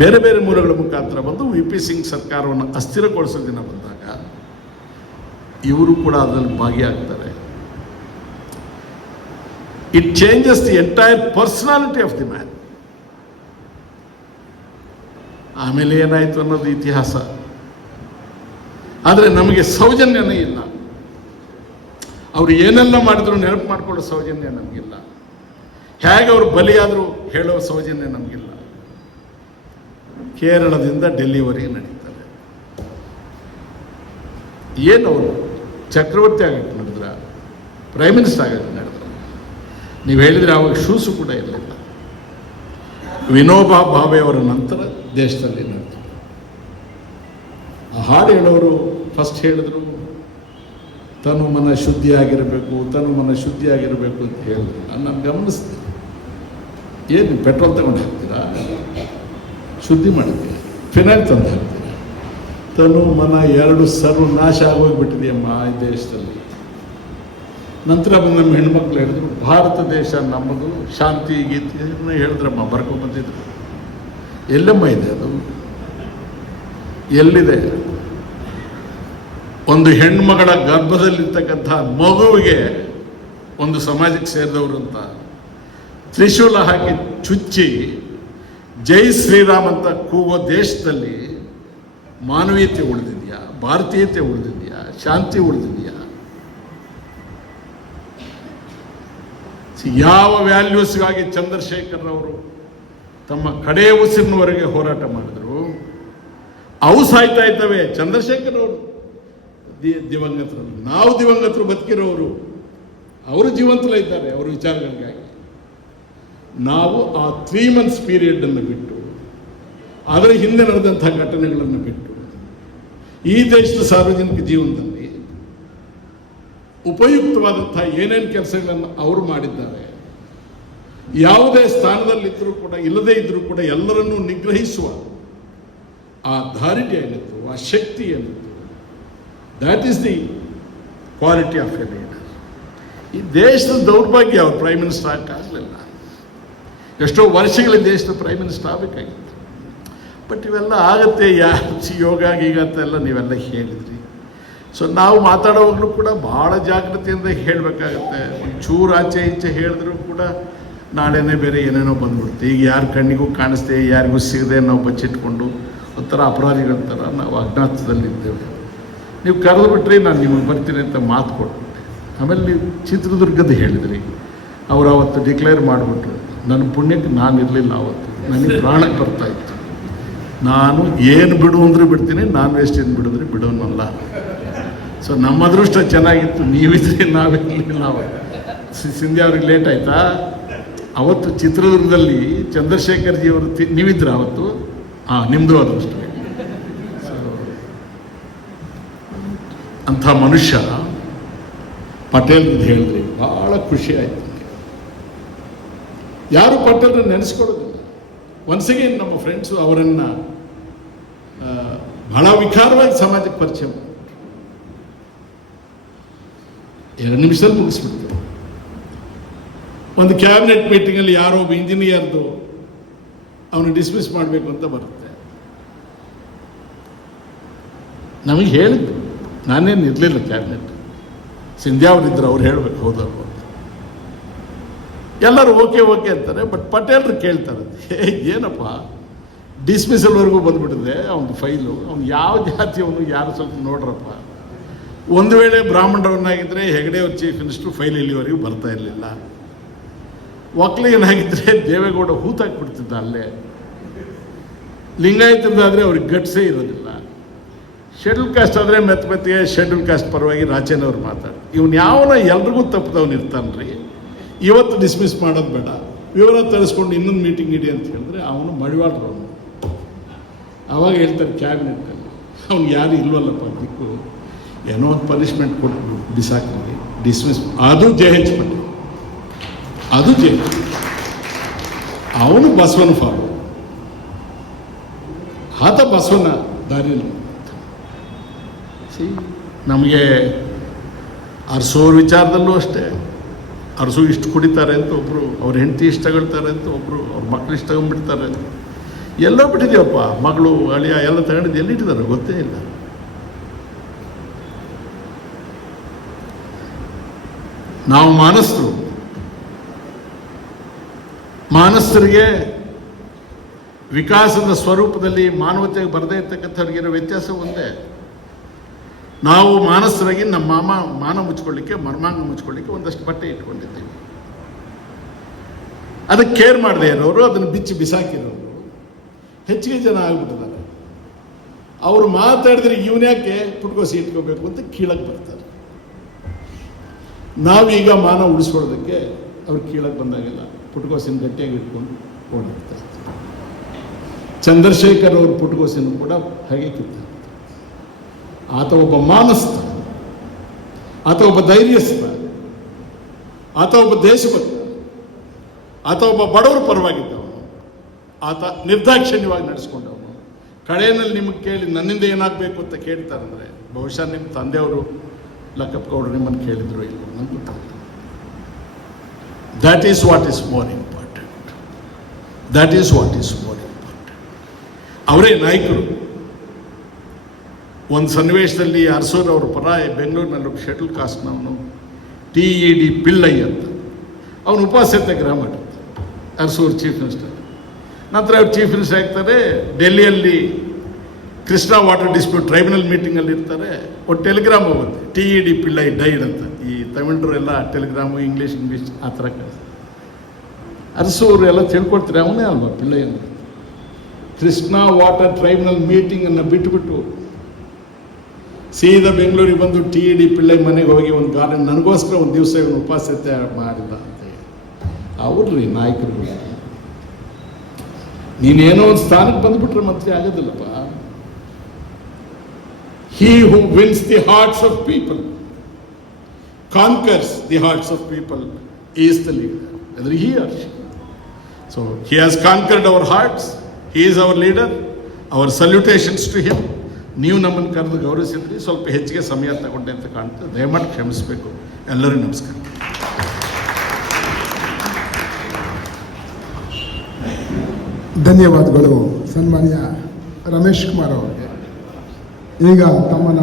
ಬೇರೆ ಬೇರೆ ಮೂಲಗಳ ಮುಖಾಂತರ ಬಂದು VP ಸಿಂಗ್ ಸರ್ಕಾರವನ್ನು ಅಸ್ಥಿರಗೊಳಿಸೋ ದಿನ ಬಂದಾಗ ಇವರು ಕೂಡ ಅದರಲ್ಲಿ ಭಾಗಿಯಾಗ್ತಾರೆ. It changes the entire personality of the man. ಆಮೇಲೆ ಏನಾಯಿತು ಅನ್ನೋದು ಇತಿಹಾಸ. ಆದರೆ ನಮಗೆ ಸೌಜನ್ಯನೇ ಇಲ್ಲ. ಅವರು ಏನೆಲ್ಲ ಮಾಡಿದ್ರು ನೆನಪು ಮಾಡಿಕೊಳ್ಳೋ ಸೌಜನ್ಯ ನಮಗಿಲ್ಲ. ಹೇಗೆ ಅವರು ಬಲಿಯಾದರೂ ಹೇಳೋ ಸೌಜನ್ಯ ನಮಗಿಲ್ಲ. ಕೇರಳದಿಂದ ಡೆಲ್ಲಿವರೆಗೆ ನಡೀತಾರೆ. ಏನು ಅವರು ಚಕ್ರವರ್ತಿ ಆಗಕ್ಕೆ ನಡೆದ್ರ, ಪ್ರೈಮ್ ಮಿನಿಸ್ಟರ್ ಆಗಕ್ಕೆ ನಡೆದ್ರ? ನೀವು ಹೇಳಿದರೆ ಅವಾಗ ಶೂಸು ಕೂಡ ಇರಲಿಲ್ಲ. ವಿನೋಬಾ ಭಾವೆ ಅವರ ನಂತರ ದೇಶದಲ್ಲಿ ನಡೆದರು. ಆ ಹಾಡು ಹೇಳೋರು ಫಸ್ಟ್ ಹೇಳಿದ್ರು, ತನು ಮನ ಶುದ್ಧಿಯಾಗಿರಬೇಕು, ತನು ಮನ ಶುದ್ಧಿಯಾಗಿರಬೇಕು ಅಂತ ಹೇಳಿದ್ರು. ನಾನು ಗಮನಿಸ್ತೀನಿ, ಏನು ಪೆಟ್ರೋಲ್ ತಗೊಂಡು ಹಾಕ್ತೀರಾ? ಶುದ್ಧಿ ಮಾಡಿದ್ದೀರಾ? ಫಿನೈಲ್ ತಂದು ಹಾಕ್ತೀರಾ? ತನು ಮನ ಎರಡು ಸರ್ವನಾಶ ಆಗೋಗ್ಬಿಟ್ಟಿದೆಯಮ್ಮ ಈ ದೇಶದಲ್ಲಿ. ನಂತರ ನಮ್ಮ ಹೆಣ್ಮಕ್ಳು ಹೇಳಿದ್ರು, ಭಾರತ ದೇಶ ನಮ್ಮದು, ಶಾಂತಿ ಗೀತೆಯನ್ನು ಹೇಳಿದ್ರಮ್ಮ, ಬರ್ಕೊಂಡ್ಬಂದಿದ್ರು. ಎಲ್ಲಮ್ಮ ಇದೆ ಅದು? ಎಲ್ಲಿದೆ? ಒಂದು ಹೆಣ್ಮಗಳ ಗರ್ಭದಲ್ಲಿರ್ತಕ್ಕಂಥ ಮಗುವಿಗೆ ಒಂದು ಸಮಾಜಕ್ಕೆ ಸೇರಿದವರು ಅಂತ ತ್ರಿಶೂಲ ಹಾಕಿ ಚುಚ್ಚಿ ಜೈ ಶ್ರೀರಾಮ್ ಅಂತ ಕೂಗೋ ದೇಶದಲ್ಲಿ ಮಾನವೀಯತೆ ಉಳಿದಿದೆಯಾ? ಭಾರತೀಯತೆ ಉಳಿದಿದೆಯಾ? ಶಾಂತಿ ಉಳಿದಿದೆಯಾ? ಯಾವ ವ್ಯಾಲ್ಯೂಸ್ಗಾಗಿ ಚಂದ್ರಶೇಖರ್ ಅವರು ತಮ್ಮ ಕಡೆ ಉಸಿರಿನವರೆಗೆ ಹೋರಾಟ ಮಾಡಿದ್ರು, ಅವು ಸಾಯ್ತಾ ಇದ್ದಾವೆ. ಚಂದ್ರಶೇಖರ್ ಅವರು ದಿವಂಗತರು, ನಾವು ದಿವಂಗತರು, ಬದುಕಿರೋರು ಅವರು ಜೀವಂತಲೇ ಇದ್ದಾರೆ ಅವರ ವಿಚಾರಗಳಿಗಾಗಿ. ನಾವು ಆ 3 months ಪೀರಿಯಡನ್ನು ಬಿಟ್ಟು, ಅದರ ಹಿಂದೆ ನಡೆದಂಥ ಘಟನೆಗಳನ್ನು ಬಿಟ್ಟು, ಈ ದೇಶದ ಸಾರ್ವಜನಿಕ ಜೀವನದಲ್ಲಿ ಉಪಯುಕ್ತವಾದಂಥ ಏನೇನು ಕೆಲಸಗಳನ್ನು ಅವರು ಮಾಡಿದ್ದಾರೆ, ಯಾವುದೇ ಸ್ಥಾನದಲ್ಲಿದ್ದರೂ ಕೂಡ ಇಲ್ಲದೇ ಇದ್ದರೂ ಕೂಡ ಎಲ್ಲರನ್ನೂ ನಿಗ್ರಹಿಸುವ ಆ ಧಾರಿಢ್ಯ ಏನಿತ್ತು, ಆ ಶಕ್ತಿ ಏನಿತ್ತು, that is the quality of A leader. ಈ ದೇಶದ ದೌರ್ಭಾಗ್ಯ ಅವರು ಪ್ರೈಮ್ ಮಿನಿಸ್ಟರ್ ಆಗಲಿಲ್ಲ. ಎಷ್ಟೋ ವರ್ಷಗಳ ದೇಶದ ಪ್ರೈಮ್ ಮಿನಿಸ್ಟರ್ ಆಗಬೇಕಾಗಿತ್ತು. ಬಟ್ ಇವೆಲ್ಲ ಆಗತ್ತೆ, ಯೋಗ ಗೀಗ ಅಂತೆಲ್ಲ ನೀವೆಲ್ಲ ಹೇಳಿದ್ರಿ. ಸೊ ನಾವು ಮಾತಾಡೋವಾಗಲೂ ಕೂಡ ಭಾಳ ಜಾಗ್ರತೆಯಿಂದ ಹೇಳಬೇಕಾಗತ್ತೆ. ಒಂಚೂರು ಆಚೆ ಈಚೆ ಹೇಳಿದ್ರು ಕೂಡ ನಾಳೆನೇ ಬೇರೆ ಏನೇನೋ ಬಂದ್ಬಿಡುತ್ತೆ. ಈಗ ಯಾರ ಕಣ್ಣಿಗೂ ಕಾಣಿಸ್ದೆ, ಯಾರಿಗೂ ಸಿಗದೆ ನಾವು ಬಚ್ಚಿಟ್ಕೊಂಡು ಒಂಥರ ಅಪರಾಧಿಗಳ ಥರ ನಾವು ಅಜ್ಞಾತದಲ್ಲಿದ್ದೇವೆ. ನೀವು ಕರೆದು ಬಿಟ್ರಿ, ನಾನು ನಿಮಗೆ ಬರ್ತೀನಿ ಅಂತ ಮಾತು ಕೊಟ್ಬಿಟ್ಟೆ. ಆಮೇಲೆ ನೀವು ಚಿತ್ರದುರ್ಗದ ಹೇಳಿದ್ರಿ, ಅವ್ರು ಅವತ್ತು ಡಿಕ್ಲೇರ್ ಮಾಡಿಬಿಟ್ರು. ನನ್ನ ಪುಣ್ಯಕ್ಕೆ ನಾನು ಇರಲಿಲ್ಲ ಅವತ್ತು, ನನಗೆ ಪ್ರಾಣಕ್ಕೆ ಬರ್ತಾಯಿತ್ತು. ನಾನು ಏನು ಬಿಡು ಅಂದರೆ ಬಿಡ್ತೀನಿ, ನಾನ್ ವೆಸ್ಟ್ ಏನು ಬಿಡಿದ್ರೆ ಬಿಡೋನಲ್ಲ. ಸೊ ನಮ್ಮ ಅದೃಷ್ಟ ಚೆನ್ನಾಗಿತ್ತು, ನೀವಿದ್ರಿ ನಾವಿರಲಿಲ್ಲ. ಸಿಂಧ್ಯಾ ಅವ್ರಿಗೆ ಲೇಟ್ ಆಯಿತಾ? ಅವತ್ತು ಚಿತ್ರದುರ್ಗದಲ್ಲಿ ಚಂದ್ರಶೇಖರ್ ಜಿ ಅವರು ನೀವಿದ್ರ ಅವತ್ತು? ನಿಮ್ಮದು ಅದೃಷ್ಟ. ಅಂಥ ಮನುಷ್ಯ ಪಟೇಲ್ ಹೇಳಿದ್ರಿ, ಭಾಳ ಖುಷಿ ಆಯಿತು. ಯಾರು ಪಟೇಲ್ನ ನೆನೆಸ್ಕೊಳ್ಳೋದಿಲ್ಲ. ಒನ್ಸ್ ಅಗೇನ್ ನಮ್ಮ ಫ್ರೆಂಡ್ಸು ಅವರನ್ನು ಬಹಳ ವಿಕಾರವಾಗಿ ಸಮಾಜಕ್ಕೆ ಪರಿಚಯ ಮಾಡಿದ್ರು. 2 ನಿಮಿಷದಲ್ಲಿ ಮುಗಿಸ್ಬಿಡ್ತಾರೆ. ಒಂದು ಕ್ಯಾಬಿನೆಟ್ ಮೀಟಿಂಗಲ್ಲಿ ಯಾರೋ ಒಬ್ಬ ಇಂಜಿನಿಯರ್ದು ಅವನು ಡಿಸ್ಮಿಸ್ ಮಾಡಬೇಕು ಅಂತ ಬರುತ್ತೆ. ನಮಗೆ ಹೇಳಿದ್ದು, ನಾನೇನು ಇರಲಿಲ್ಲ ಕ್ಯಾಬಿನೆಟ್, ಸಿಂಧ್ಯಾ ಅವರಿದ್ದರು, ಅವ್ರು ಹೇಳಬೇಕು ಹೌದಲ್ವ ಅಂತ. ಎಲ್ಲರೂ ಓಕೆ ಓಕೆ ಅಂತಾರೆ. ಬಟ್ ಪಟೇಲ್ರು ಕೇಳ್ತಾರೆ, ಏನಪ್ಪ ಡಿಸ್ಮಿಸಲ್ವರೆಗೂ ಬಂದ್ಬಿಟ್ಟಿದೆ ಅವನ ಫೈಲು, ಅವ್ನು ಯಾವ ಜಾತಿಯವನು ಯಾರು ಸ್ವಲ್ಪ ನೋಡ್ರಪ್ಪ. ಒಂದು ವೇಳೆ ಬ್ರಾಹ್ಮಣರವನ್ನಾಗಿದ್ದರೆ ಹೆಗಡೆ ಅವ್ರ ಚೀಫ್ ಮಿನಿಸ್ಟ್ರು ಫೈಲ್ ಇಲ್ಲಿವರೆಗೂ ಬರ್ತಾ ಇರಲಿಲ್ಲ. ಒಕ್ಕಲಿಗನಾಗಿದ್ದರೆ ದೇವೇಗೌಡ ಹೂತಾಕ್ಬಿಡ್ತಿದ್ದ ಅಲ್ಲೇ. ಲಿಂಗಾಯತದಾದರೆ ಅವ್ರಿಗೆ ಗಟ್ಸೇ ಇರೋದಿಲ್ಲ. ಶೆಡ್ಯೂಲ್ ಕಾಸ್ಟ್ ಆದರೆ ಮೆತ್ತಿಗೆ ಶೆಡ್ಯೂಲ್ ಕಾಸ್ಟ್ ಪರವಾಗಿ ರಾಜೇನವ್ರು ಮಾತಾಡಿ, ಇವನು ಯಾವನ ಎಲ್ರಿಗೂ ತಪ್ಪದವನು ಇರ್ತಾನ್ರಿ, ಇವತ್ತು ಡಿಸ್ಮಿಸ್ ಮಾಡೋದು ಬೇಡ, ವಿವರ ತರಿಸ್ಕೊಂಡು ಇನ್ನೊಂದು ಮೀಟಿಂಗ್ ಇಡಿ ಅಂತ ಹೇಳಿದ್ರೆ ಅವನು ಮಡಿವಾಡ್ರವನು. ಆವಾಗ ಹೇಳ್ತಾರೆ ಕ್ಯಾಬಿನೆಟ್ಟಲ್ಲಿ, ಅವ್ನು ಯಾರು ಇಲ್ವಲ್ಲಪ್ಪ ದಿಕ್ಕು, ಏನೋ ಒಂದು ಪನಿಷ್ಮೆಂಟ್ ಕೊಟ್ಟು ಬಿಸಾಕಿ ಡಿಸ್ಮಿಸ್. ಅದು JH ಪಟೇಲ್, ಅದು JH. ಅವನು ಬಸವನ ಫಾಲೋ, ಆತ ಬಸವನ ದಾರಿಯಲ್ಲಿ. ನಮಗೆ ಅರಸೋರ ವಿಚಾರದಲ್ಲೂ ಅಷ್ಟೇ, ಅರಸು ಇಷ್ಟು ಕುಡಿತಾರೆ ಅಂತ ಒಬ್ಬರು, ಅವ್ರ ಹೆಂಡತಿ ಇಷ್ಟ ತಗೊಳ್ತಾರೆ ಅಂತ ಒಬ್ಬರು, ಅವ್ರ ಮಕ್ಳು ಇಷ್ಟ ತಗೊಂಡ್ಬಿಡ್ತಾರೆ ಅಂತ. ಎಲ್ಲೋ ಬಿಟ್ಟಿದ್ದೀವಪ್ಪ, ಮಗಳು ಅಳಿಯ ಎಲ್ಲ ತಗೊಂಡಿದ್ದು ಎಲ್ಲಿಟ್ಟಿದ್ದಾರೆ ಗೊತ್ತೇ ಇಲ್ಲ. ನಾವು ಮಾನಸ್ಥರಿಗೆ ವಿಕಾಸದ ಸ್ವರೂಪದಲ್ಲಿ ಮಾನವತೆಗೆ ಬರದೇ ಇರ್ತಕ್ಕಂಥವ್ರಿಗಿರೋ ವ್ಯತ್ಯಾಸ ಒಂದೇ. ನಾವು ಮಾನಸರಾಗಿ ನಮ್ಮ ಮಾನ ಮುಚ್ಕೊಳ್ಳಿಕ್ಕೆ, ಮರ್ಮಾಂಗ ಮುಚ್ಕೊಳ್ಳಿಕ್ಕೆ ಒಂದಷ್ಟು ಬಟ್ಟೆ ಇಟ್ಕೊಂಡಿದ್ದೀವಿ. ಅದಕ್ಕೆ ಕೇರ್ ಮಾಡದೇ ಇರೋರು, ಅದನ್ನು ಬಿಚ್ಚಿ ಬಿಸಾಕಿರೋರು ಹೆಚ್ಚಿಗೆ ಜನ ಆಗ್ಬಿಟ್ಟಿದ್ದಾರೆ. ಅವರು ಮಾತಾಡಿದ್ರೆ ಇವನ್ಯಾಕೆ ಪುಟ್ಕೋಸಿ ಇಟ್ಕೋಬೇಕು ಅಂತ ಕೀಳಕ್ಕೆ ಬರ್ತಾರೆ. ನಾವೀಗ ಮಾನ ಉಳಿಸ್ಕೊಳ್ಳೋದಕ್ಕೆ ಅವ್ರು ಕೀಳಕ್ಕೆ ಬಂದಾಗೆಲ್ಲ ಪುಟ್ಕೋಸಿನ ಗಟ್ಟಿಯಾಗಿ ಇಟ್ಕೊಂಡು ಓಡಾಡ್ತಾ ಇರ್ತಾರೆ. ಚಂದ್ರಶೇಖರ್ ಅವ್ರ ಪುಟ್ಕೋಸಿನೂ ಕೂಡ ಹಾಗೆ ಕಿತ್ತ. ಆತ ಒಬ್ಬ ಮಾನಸ್ಥ, ಆತ ಒಬ್ಬ ಧೈರ್ಯಸ್ಥ, ಆತ ಒಬ್ಬ ದೇಶಭಕ್ತ, ಆತ ಒಬ್ಬ ಬಡವರ ಪರವಾಗಿದ್ದವನು, ಆತ ನಿರ್ದಾಕ್ಷಿಣ್ಯವಾಗಿ ನಡೆಸ್ಕೊಂಡವನು. ಕಡೆಯಲ್ಲಿ ನಿಮಗೆ ಕೇಳಿ ನನ್ನಿಂದ ಏನಾಗಬೇಕು ಅಂತ ಕೇಳ್ತಾರಂದರೆ ಬಹುಶಃ ನಿಮ್ಮ ತಂದೆಯವರು ಲಕ್ಕಪ್ಪ ಗೌಡರು ನಿಮ್ಮನ್ನು ಕೇಳಿದ್ರು ಇಲ್ಲ ನಂಗೆ ಗೊತ್ತಾಗ್ತದೆ. That is what is more important, that is what is more important. ಅವರೇ ನಾಯಕರು. ಒಂದು ಸನ್ನಿವೇಶದಲ್ಲಿ ಅರಸೂರು ಅವ್ರ ಪರ ಬೆಂಗಳೂರಿನಲ್ಲಿ ಒಬ್ಬ ಶೆಡ್ಯೂಲ್ ಕಾಸ್ಟ್ನವನು TED ಪಿಳ್ಳಯ್ಯ ಅಂತ, ಅವನು ಉಪವಾಸ ಸತ್ಯಾಗ್ರಹ ಮಾಡಿರ್ತಾರೆ ಅರಸೂರು ಚೀಫ್ ಮಿನಿಸ್ಟರ್. ನಂತರ ಅವ್ರು ಚೀಫ್ ಮಿನಿಸ್ಟರ್ ಆಗ್ತಾರೆ. ಡೆಲ್ಲಿಯಲ್ಲಿ ಕೃಷ್ಣಾ ವಾಟರ್ ಡಿಸ್ಪ್ಯೂಟ್ ಟ್ರೈಬ್ಯುನಲ್ ಮೀಟಿಂಗಲ್ಲಿ ಇರ್ತಾರೆ. ಒಂದು ಟೆಲಿಗ್ರಾಮ್ ಹೋಗುತ್ತೆ, TED ಪಿಳ್ಳೈ ಡೈಡ್ ಅಂತ. ಈ ತಮಿಳರು ಎಲ್ಲ ಟೆಲಿಗ್ರಾಮು ಇಂಗ್ಲೀಷ್ ಆ ಥರ ಅರಸೂರು ಎಲ್ಲ ತಿಳ್ಕೊಳ್ತಾರೆ, ಅವನೇ ಅಲ್ವಾ ಪಿಳ್ಳೈ ಅಂತ. ಕೃಷ್ಣಾ ವಾಟರ್ ಟ್ರೈಬ್ಯುನಲ್ ಮೀಟಿಂಗನ್ನು ಬಿಟ್ಟುಬಿಟ್ಟು ಸೀದಾ ಬೆಂಗಳೂರಿಗೆ ಬಂದು TED ಪಿಳ್ಳೈ ಮನೆಗೆ ಹೋಗಿ ಒಂದು ಗಾರ್ಡನ್ ನನಗೋಸ್ಕರ ಒಂದು ದಿವಸ ಇವನು ಉಪವಾಸ ಸತ್ಯಾಗ್ರಹ ಮಾಡಿದ ಅಂತ ಹೇಳಿ. ಅವ್ರಿ ನಾಯಕರು. ನೀನೇನೋ ಒಂದು ಸ್ಥಾನಕ್ಕೆ ಬಂದುಬಿಟ್ರೆ ಮಂತ್ರಿ ಆಗೋದಿಲ್ಲಪ್ಪ. He who wins the hearts of people, conquers the hearts of people, is the leader, whether he or she. So he has conquered our hearts. He is our leader. Our salutations to him. ನೀವು ನಮ್ಮನ್ನು ಕರೆದು ಗೌರವಿಸಿದ್ರಿ, ಸ್ವಲ್ಪ ಹೆಚ್ಚಿಗೆ ಸಮಯ ತಗೊಂಡೆ ಅಂತ ಕಾಣ್ತದೆ, ದಯಮಾಡಿ ಕ್ಷಮಿಸಬೇಕು. ಎಲ್ಲರಿಗೂ ನಮಸ್ಕಾರ. ಧನ್ಯವಾದಗಳು ಸನ್ಮಾನ್ಯ ರಮೇಶ್ ಕುಮಾರ್ ಅವರಿಗೆ. ಈಗ ತಮ್ಮನ್ನು